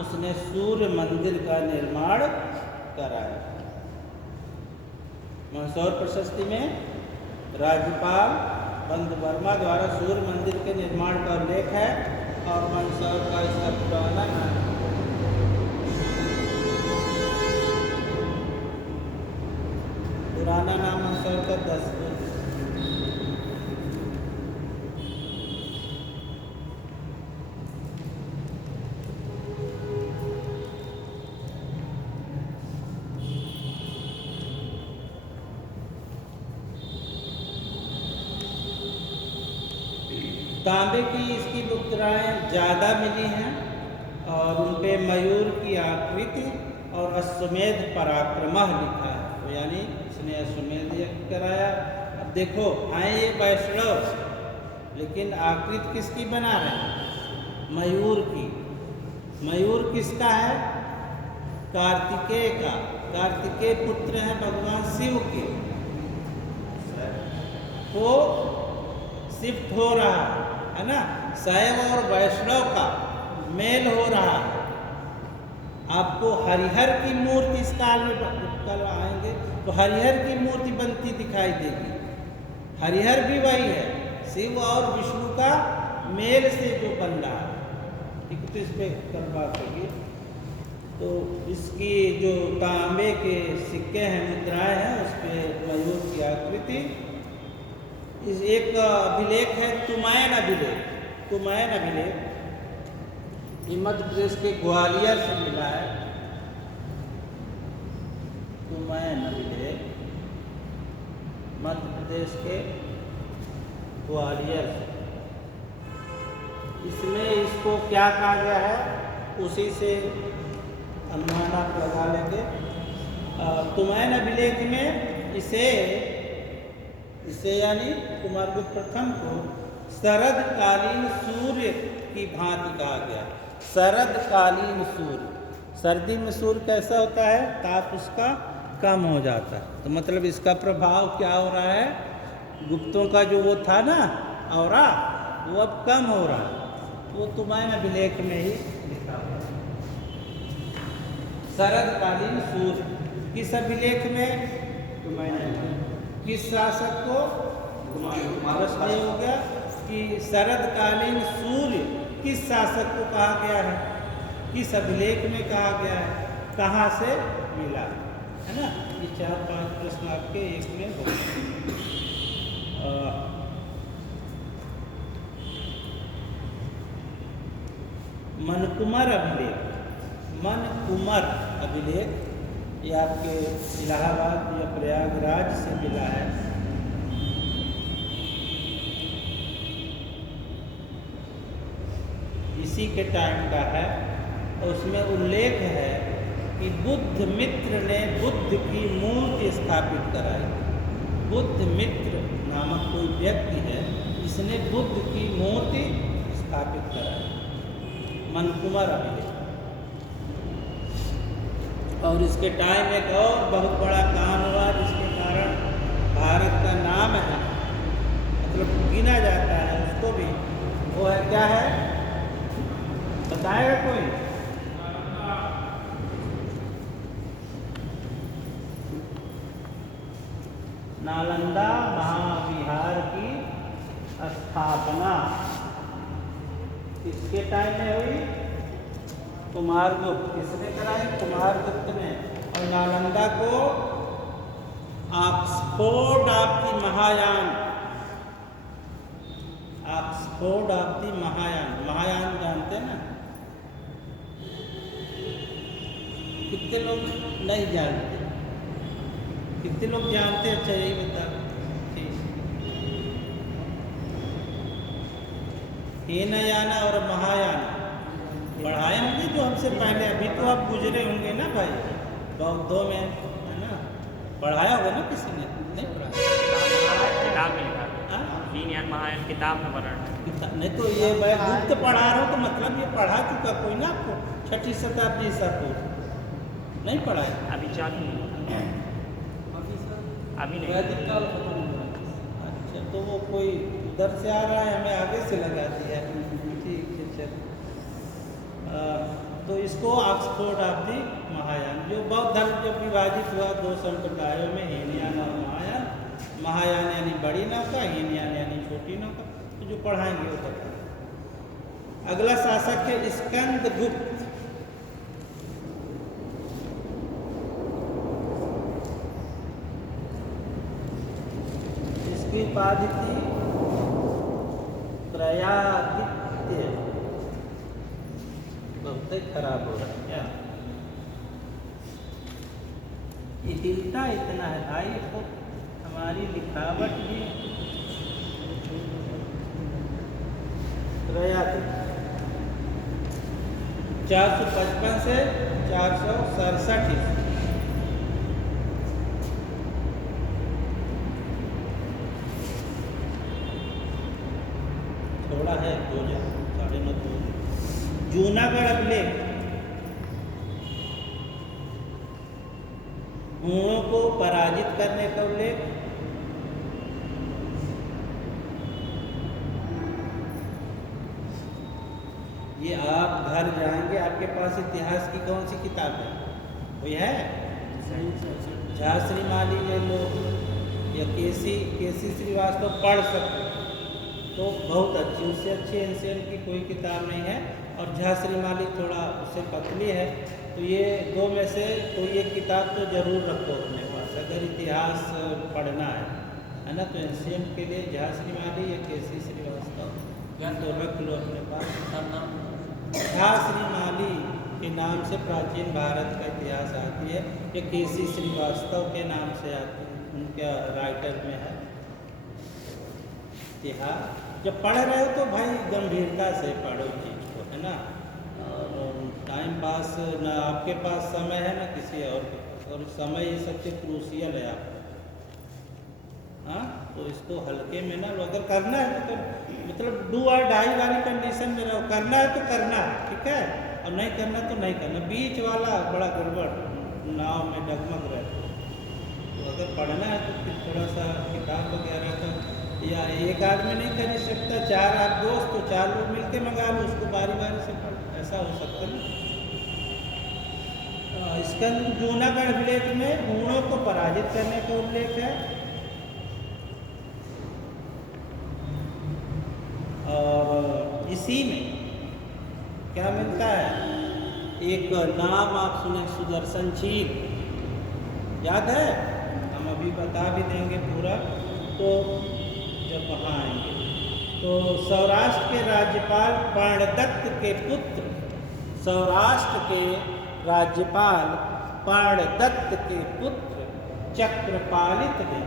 उसने सूर्य मंदिर का निर्माण कराया। मंदसौर प्रशस्ति में राज्यपाल बंदवर्मा द्वारा सूर्य मंदिर के निर्माण का उल्लेख है। और मंदसौर का इसका पुराना नाम मंदसौर तांबे की इसकी मुद्राएं ज़्यादा मिली हैं और उन पे मयूर की आकृति और अश्वमेध पराक्रमः लिखा है, तो यानी इसने अश्वमेध यज्ञ कराया। अब देखो आए ये वैष्णव, लेकिन आकृति किसकी बना रहे हैं? मयूर की। मयूर किसका है? कार्तिकेय का। कार्तिकेय पुत्र हैं भगवान शिव के। वो शिफ्ट हो रहा है ना, शैव और वैष्णव का मेल हो रहा है। आपको हरिहर की मूर्ति इस काल में कल आएंगे तो हरिहर की मूर्ति बनती दिखाई देगी। हरिहर भी वही है, शिव और विष्णु का मेल से जो बन रहा है। ठीक है, तो इस पर कल बात होगी। तो इसकी जो तांबे के सिक्के हैं, मुद्राएं हैं, उस पर मयूर की आकृति। इस एक अभिलेख है तुमैन अभिलेख। तुमैन अभिलेख ये मध्य प्रदेश के ग्वालियर से मिला है। तुमैन अभिलेख मध्य प्रदेश के ग्वालियर से। इसमें इसको क्या कहा गया है, उसी से अनुमान आप लगा लेंगे। तुमैन अभिलेख में इसे यानी कुमारगुप्त प्रथम को शरदकालीन सूर्य की भांति कहा गया। शरदकालीन सूर्य, सर्दी में सूर्य कैसा होता है? ताप उसका कम हो जाता है। तो मतलब इसका प्रभाव क्या हो रहा है? गुप्तों का जो वो था ना औरा, वो अब कम हो रहा है। वो तुमैन अभिलेख में ही लिखा हुआ है। शरदकालीन सूर्य किस अभिलेख में? किस शासक को? प्रश्न ये हो गया कि शरदकालीन सूर्य किस शासक को कहा गया है, किस अभिलेख में कहा गया है, कहाँ से मिला, है ना। ये 4-5 प्रश्न आपके एक में हो। मनकुमर अभिलेख, मनकुमर अभिलेख ये आपके इलाहाबाद या प्रयागराज से मिला है। इसी के टाइम का है और उसमें उल्लेख है कि बुद्ध मित्र ने बुद्ध की मूर्ति स्थापित कराई। बुद्ध मित्र नामक कोई व्यक्ति है, इसने बुद्ध की मूर्ति स्थापित कराई। मनकुमर अभिलेख। और इसके टाइम एक और बहुत बड़ा काम हुआ जिसके कारण भारत का नाम है, मतलब गिना जाता है उसको भी। वो है क्या है, बताएगा कोई? नालंदा महाविहार की स्थापना किसके टाइम में हुई? कुमारगुप्त। किसने कराई? कुमारगुप्त ने। और नालंदा को Oxford of the Mahayana, Oxford of the Mahayana, Mahayana जानते हैं ना? कितने लोग नहीं जानते? कितने लोग जानते? अच्छा यही बता। हीनयान और महायान पढ़ाए होंगे जो हमसे पहले, अभी तो आप गुजरे होंगे ना भाई, बौद्धों में, है ना? पढ़ाया होगा ना किसी ने? नहीं पढ़ाया? किताब में लिखा, हीनयान महायान किताब में पढ़ा। नहीं तो ये मैं गुप्त पढ़ा रहा हूँ तो मतलब ये पढ़ा चुका कोई ना आपको 6ठी शताब्दी ईसा पूर्व नहीं पढ़ाया? अभी चालू नहीं, अभी नहीं। अच्छा, तो वो कोई उधर से आ रहा है, हमें आगे से लगा दिया। ठीक है, चलो। तो इसको ऑक्सफोर्ड ऑफ दी महायान, जो बौद्ध धर्म जब विभाजित हुआ 2 संप्रदायों में, हीनयान और महायान। महायान यानी बड़ी नौका, हीनयान यानी छोटी नौका। तो जो पढ़ाएंगे वो बता। अगला शासक है स्कंदगुप्त। इसकी उपाधि थी त्रयादित्य। बहुत ही खराब हो रहा है क्या? ये हिलता इतना है भाई, तो हमारी लिखावट भी त्रयादि 455 से 467 ईस्वी। थोड़ा है 2000 9.5 जूनागढ़ अभिलेख हूणों को पराजित करने का उल्लेख। ये आप घर जाएंगे, आपके पास इतिहास की कौन सी किताब है? कोई है? झांसी माली ले लो या केसी श्रीवास्तव पढ़ सकते तो बहुत अच्छी, उससे अच्छी एंशिएंट की कोई किताब नहीं है। और झांसी माली थोड़ा उससे पतली है। तो ये दो में से कोई एक किताब तो जरूर रखो अपने पास अगर इतिहास पढ़ना है ना। तो एंशिएंट के लिए झांसी माली या केसी श्रीवास्तव या तो रख लो अपने पास। झांसी माली के नाम से प्राचीन भारत का इतिहास आती है, ये केसी श्रीवास्तव के नाम से आती है, उनका राइटर में है इतिहास। जब पढ़ रहे हो तो भाई गंभीरता से पढ़ो चीज़ को, है ना। और टाइम पास ना आपके पास समय है ना किसी और के पास, और समय ये सबसे क्रूशियल है आपको। हाँ, तो इसको हल्के में ना लो। अगर करना है तो मतलब डू और डाई वाली कंडीशन में रहो। करना है तो करना है, ठीक है, और नहीं करना तो नहीं करना। बीच वाला बड़ा गड़बड़ नाव में डगमग रहता है। तो अगर पढ़ना है तो फिर थोड़ा सा किताब वगैरह का, या एक आदमी नहीं खरीद सकता, 4 आप दोस्त तो 4 लोग मिलके मंगा लो, उसको बारी बारी से पढ़ो, ऐसा हो सकता है। इसका जूनागढ़ अभिलेख में हूणों को पराजित करने का उल्लेख है। और इसी में क्या मिलता है, एक नाम आप सुने, सुदर्शनचील, याद है? हम अभी बता भी देंगे पूरा तो जब वहाँ आएंगे। तो सौराष्ट्र के राज्यपाल प्राणदत्त के पुत्र, सौराष्ट्र के राज्यपाल प्राणदत्त के पुत्र चक्रपालित ने,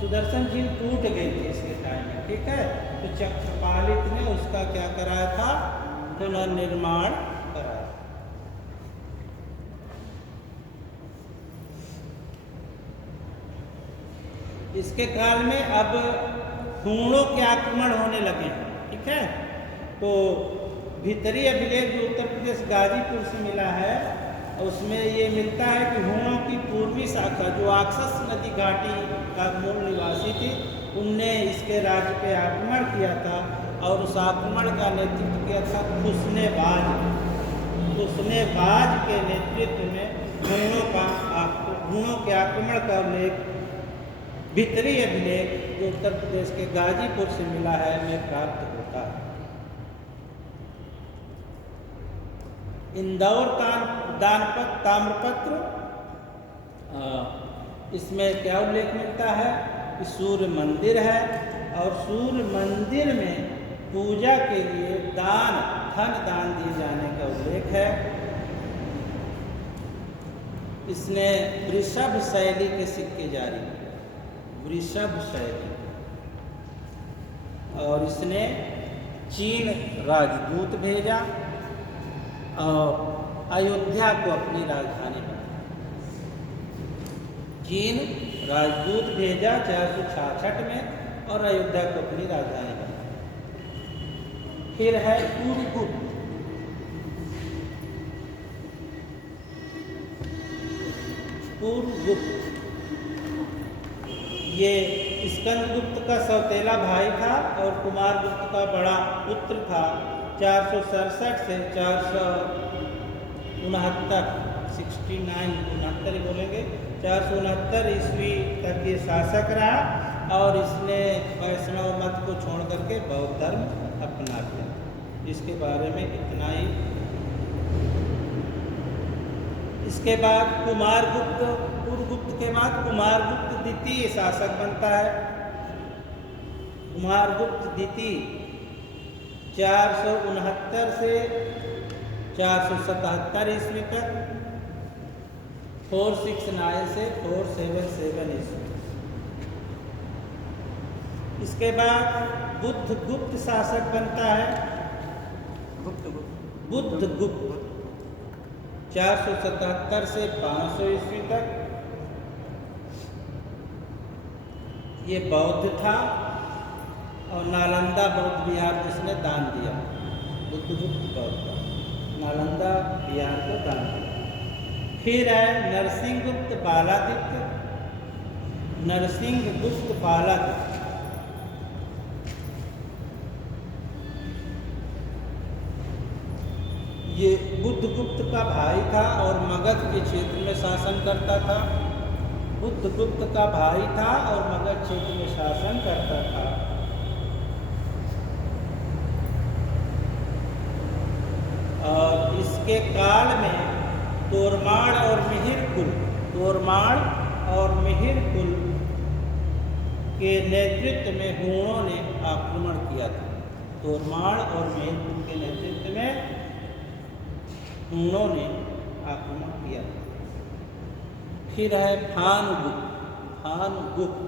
सुदर्शन झील टूट गई थी इसके टाइम में, ठीक है। तो चक्रपालित ने उसका क्या कराया था, पुनर्निर्माण कराया। इसके काल में अब हूणों के आक्रमण होने लगे, ठीक है। तो भीतरी अभिलेख जो उत्तर प्रदेश गाजीपुर से मिला है, उसमें ये मिलता है कि हूणों की पूर्वी शाखा जो आक्सस नदी घाटी का मूल निवासी थी, उनने इसके राज्य पे आक्रमण किया था। और उस आक्रमण का नेतृत्व किया था खुसनेबाज। खुसनेबाज के नेतृत्व में हूणों के आक्रमण का उल्लेख भीतरी अभिलेख जो उत्तर प्रदेश के गाजीपुर से मिला है में प्राप्त होता है। इंदौर ताम्रपत्र, इसमें क्या उल्लेख मिलता है कि सूर्य मंदिर है, और सूर्य मंदिर में पूजा के लिए धन दान दिए जाने का उल्लेख है। इसने वृषभ शैली के सिक्के जारी किए, वृषभ शैली, और इसने चीन राजदूत भेजा और अयोध्या को अपनी राजधानी बनाया। चीन राजदूत भेजा 466 में और अयोध्या को अपनी राजधानी बनाया। फिर है पुरगुप्त। ये स्कंदगुप्त का सौतेला भाई था और कुमारगुप्त का बड़ा पुत्र था। 467 से 469 बोलेंगे, 469 ईस्वी तक ये शासक रहा, और इसने वैष्णव मत को छोड़ करके बौद्ध धर्म अपना लिया। इसके बारे में इतना ही। इसके बाद पुरगुप्त के बाद कुमारगुप्त द्वितीय शासक बनता है। कुमारगुप्त द्वितीय 469 से 477 ईस्वी तक, 469 से 477 ईस्वी। इसके बाद बुद्धगुप्त शासक बनता है बुद्धगुप्त 477 से 500 ईस्वी तक ये बौद्ध था और नालंदा बौद्ध विहार जिसने दान दिया। बुद्धगुप्त बौद्ध नालंदा विहार को दान दिया। फिर है नरसिंहगुप्त बालादित्य। नरसिंहगुप्त बालादित्य ये बुद्धगुप्त का भाई था और मगध के क्षेत्र में शासन करता था। बुद्धगुप्त का भाई था और मगध क्षेत्र में शासन करता था। और इसके काल में तोरमाड़ और मिहिर कुल के नेतृत्व में हूणों ने आक्रमण किया था। तोरमाड़ और मिहिर कुल के नेतृत्व में हूणों ने आक्रमण किया। फिर है फानुगुप्त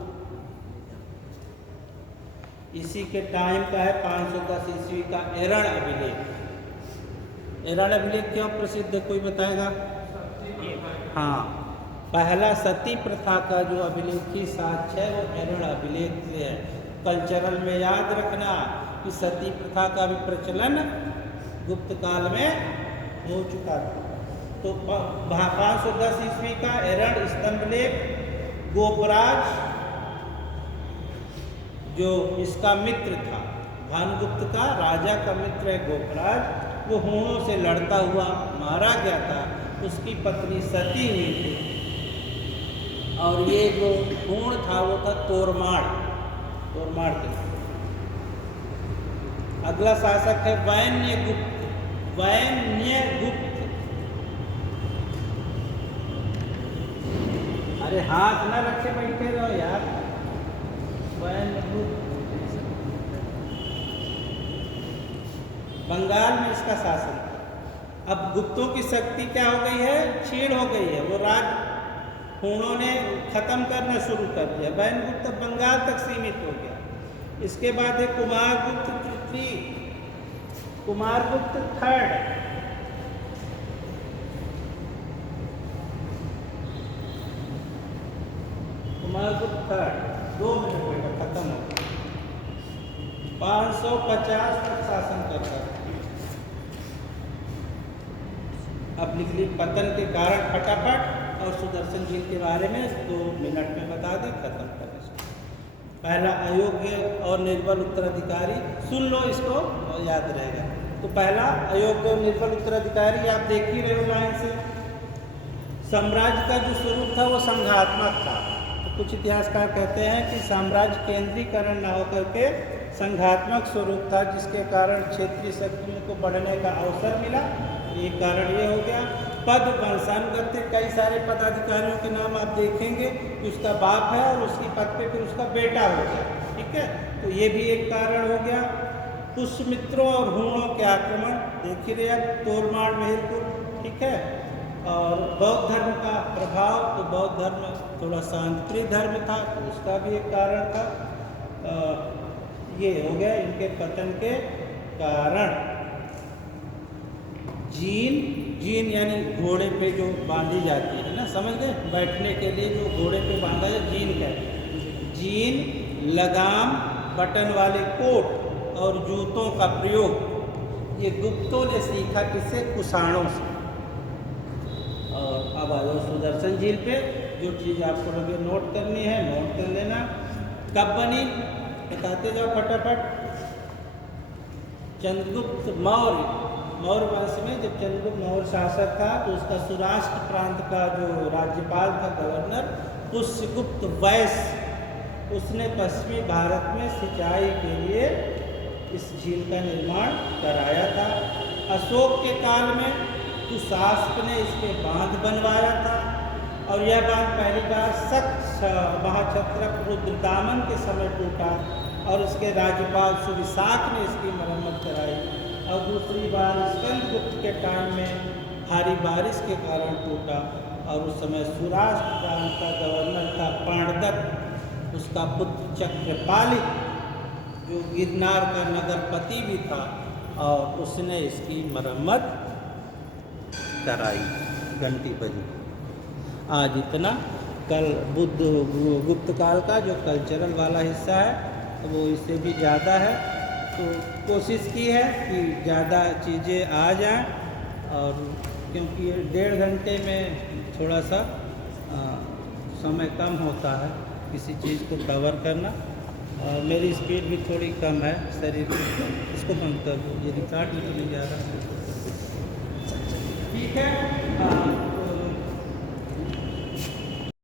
इसी के टाइम का है 510 ईस्वी का एरण अभिलेख। एरण अभिलेख क्यों प्रसिद्ध है, कोई बताएगा? हाँ, पहला सती प्रथा का जो अभिलेखी साक्ष्य है वो एरण अभिलेख से है। कल्चरल में याद रखना कि सती प्रथा का भी प्रचलन गुप्त काल में हो चुका था। तो 510 ईस्वी का एरण स्तंभलेख गोपराज जो इसका मित्र था, भानुगुप्त का राजा का मित्र है गोपराज, वो हूणों से लड़ता हुआ मारा गया था। उसकी पत्नी सती हुई थी और ये जो हूण था वो था तोरमाड़ के। अगला शासक है वैन्यगुप्त। अरे हाथ ना रखे बैठे रहो यार। वैन्यगुप्त बंगाल में इसका शासन था। अब गुप्तों की शक्ति क्या हो गई है, क्षीण हो गई है। वो राज हूणों ने खत्म करना शुरू कर दिया। वैन्यगुप्त बंगाल तक सीमित हो गया। इसके बाद है कुमारगुप्त तृतीय, Kumaragupta third. Kumaragupta third 2 minute बेटा खत्म हो गया। 550 तक शासन करता था। अब लिख ली पतन के कारण फटाफट और सुदर्शन झील के बारे में 2 मिनट में बता दें, खत्म कर इसको। पहला अयोग्य और निर्बल उत्तराधिकारी, सुन लो इसको और याद रहेगा। तो पहला अयोग्य और निर्बल उत्तराधिकारी आप देख ही रहे हो लाइन से। साम्राज्य का जो स्वरूप था वो संघात्मक था। तो कुछ इतिहासकार कहते हैं कि साम्राज्य केंद्रीकरण न होकर के संघात्मक स्वरूप था, जिसके कारण क्षेत्रीय शक्तियों को बढ़ने का अवसर मिला। एक कारण ये हो गया। पद वंशानुगत्य, कई सारे पदाधिकारियों के नाम आप देखेंगे, उसका बाप है और उसकी पद पे फिर उसका बेटा हो गया। ठीक है, तो ये भी एक कारण हो गया। पुष्यमित्रों और हूणों के आक्रमण देख ही रहे अब, तोरमाड़ मेहरपुर। ठीक है, और बौद्ध धर्म का प्रभाव, तो बौद्ध धर्म थोड़ा शांतिप्रिय धर्म था, तो उसका भी एक कारण था। ये हो गया इनके पतन के कारण। जीन यानी घोड़े पे जो बांधी जाती है ना, समझ गए, बैठने के लिए जो घोड़े पे बांधा है जीन कहते हैं। जीन, लगाम, बटन वाले कोट और जूतों का प्रयोग ये गुप्तों ने सीखा किससे? कुषाणों से। और अब आ जाओ सुदर्शन झील पे। जो चीज़ आपको लगे नोट करनी है नोट कर लेना। कब बनी बताते जाओ फटाफट। चंद्रगुप्त मौर्य वंश में जब चंद्रगुप्त मौर्य शासक था तो उसका सौराष्ट्र प्रांत का जो राज्यपाल था, गवर्नर, पुष्यगुप्त वैश्य, उसने पश्चिमी भारत में सिंचाई के लिए इस झील का निर्माण कराया था। अशोक के काल में सुशासक ने इस पे बांध बनवाया था और यह बांध पहली बार महाक्षत्रप रुद्रदामन के समय टूटा और इसके राज्यपाल सुविशाख ने इसकी मरम्मत कराई। और दूसरी बार स्कंदगुप्त के टाइम में भारी बारिश के कारण टूटा और उस समय सौराष्ट्र प्रांत का गवर्नर था पांडदत्त, उसका पुत्र चक्रपालिक जो गिरनार का नगरपति भी था, और उसने इसकी मरम्मत कराई, घंटी बजी। आज इतना। कल गुप्त काल का जो कल्चरल वाला हिस्सा है वो इससे भी ज़्यादा है, तो कोशिश की है कि ज़्यादा चीज़ें आ जाएं, और क्योंकि 1.5 घंटे में थोड़ा सा समय कम होता है किसी चीज़ को कवर करना, और मेरी स्पीड भी थोड़ी कम है शरीर की। इसको बंद कर दो, ये रिकॉर्ड में तो नहीं जा रहा। ठीक है।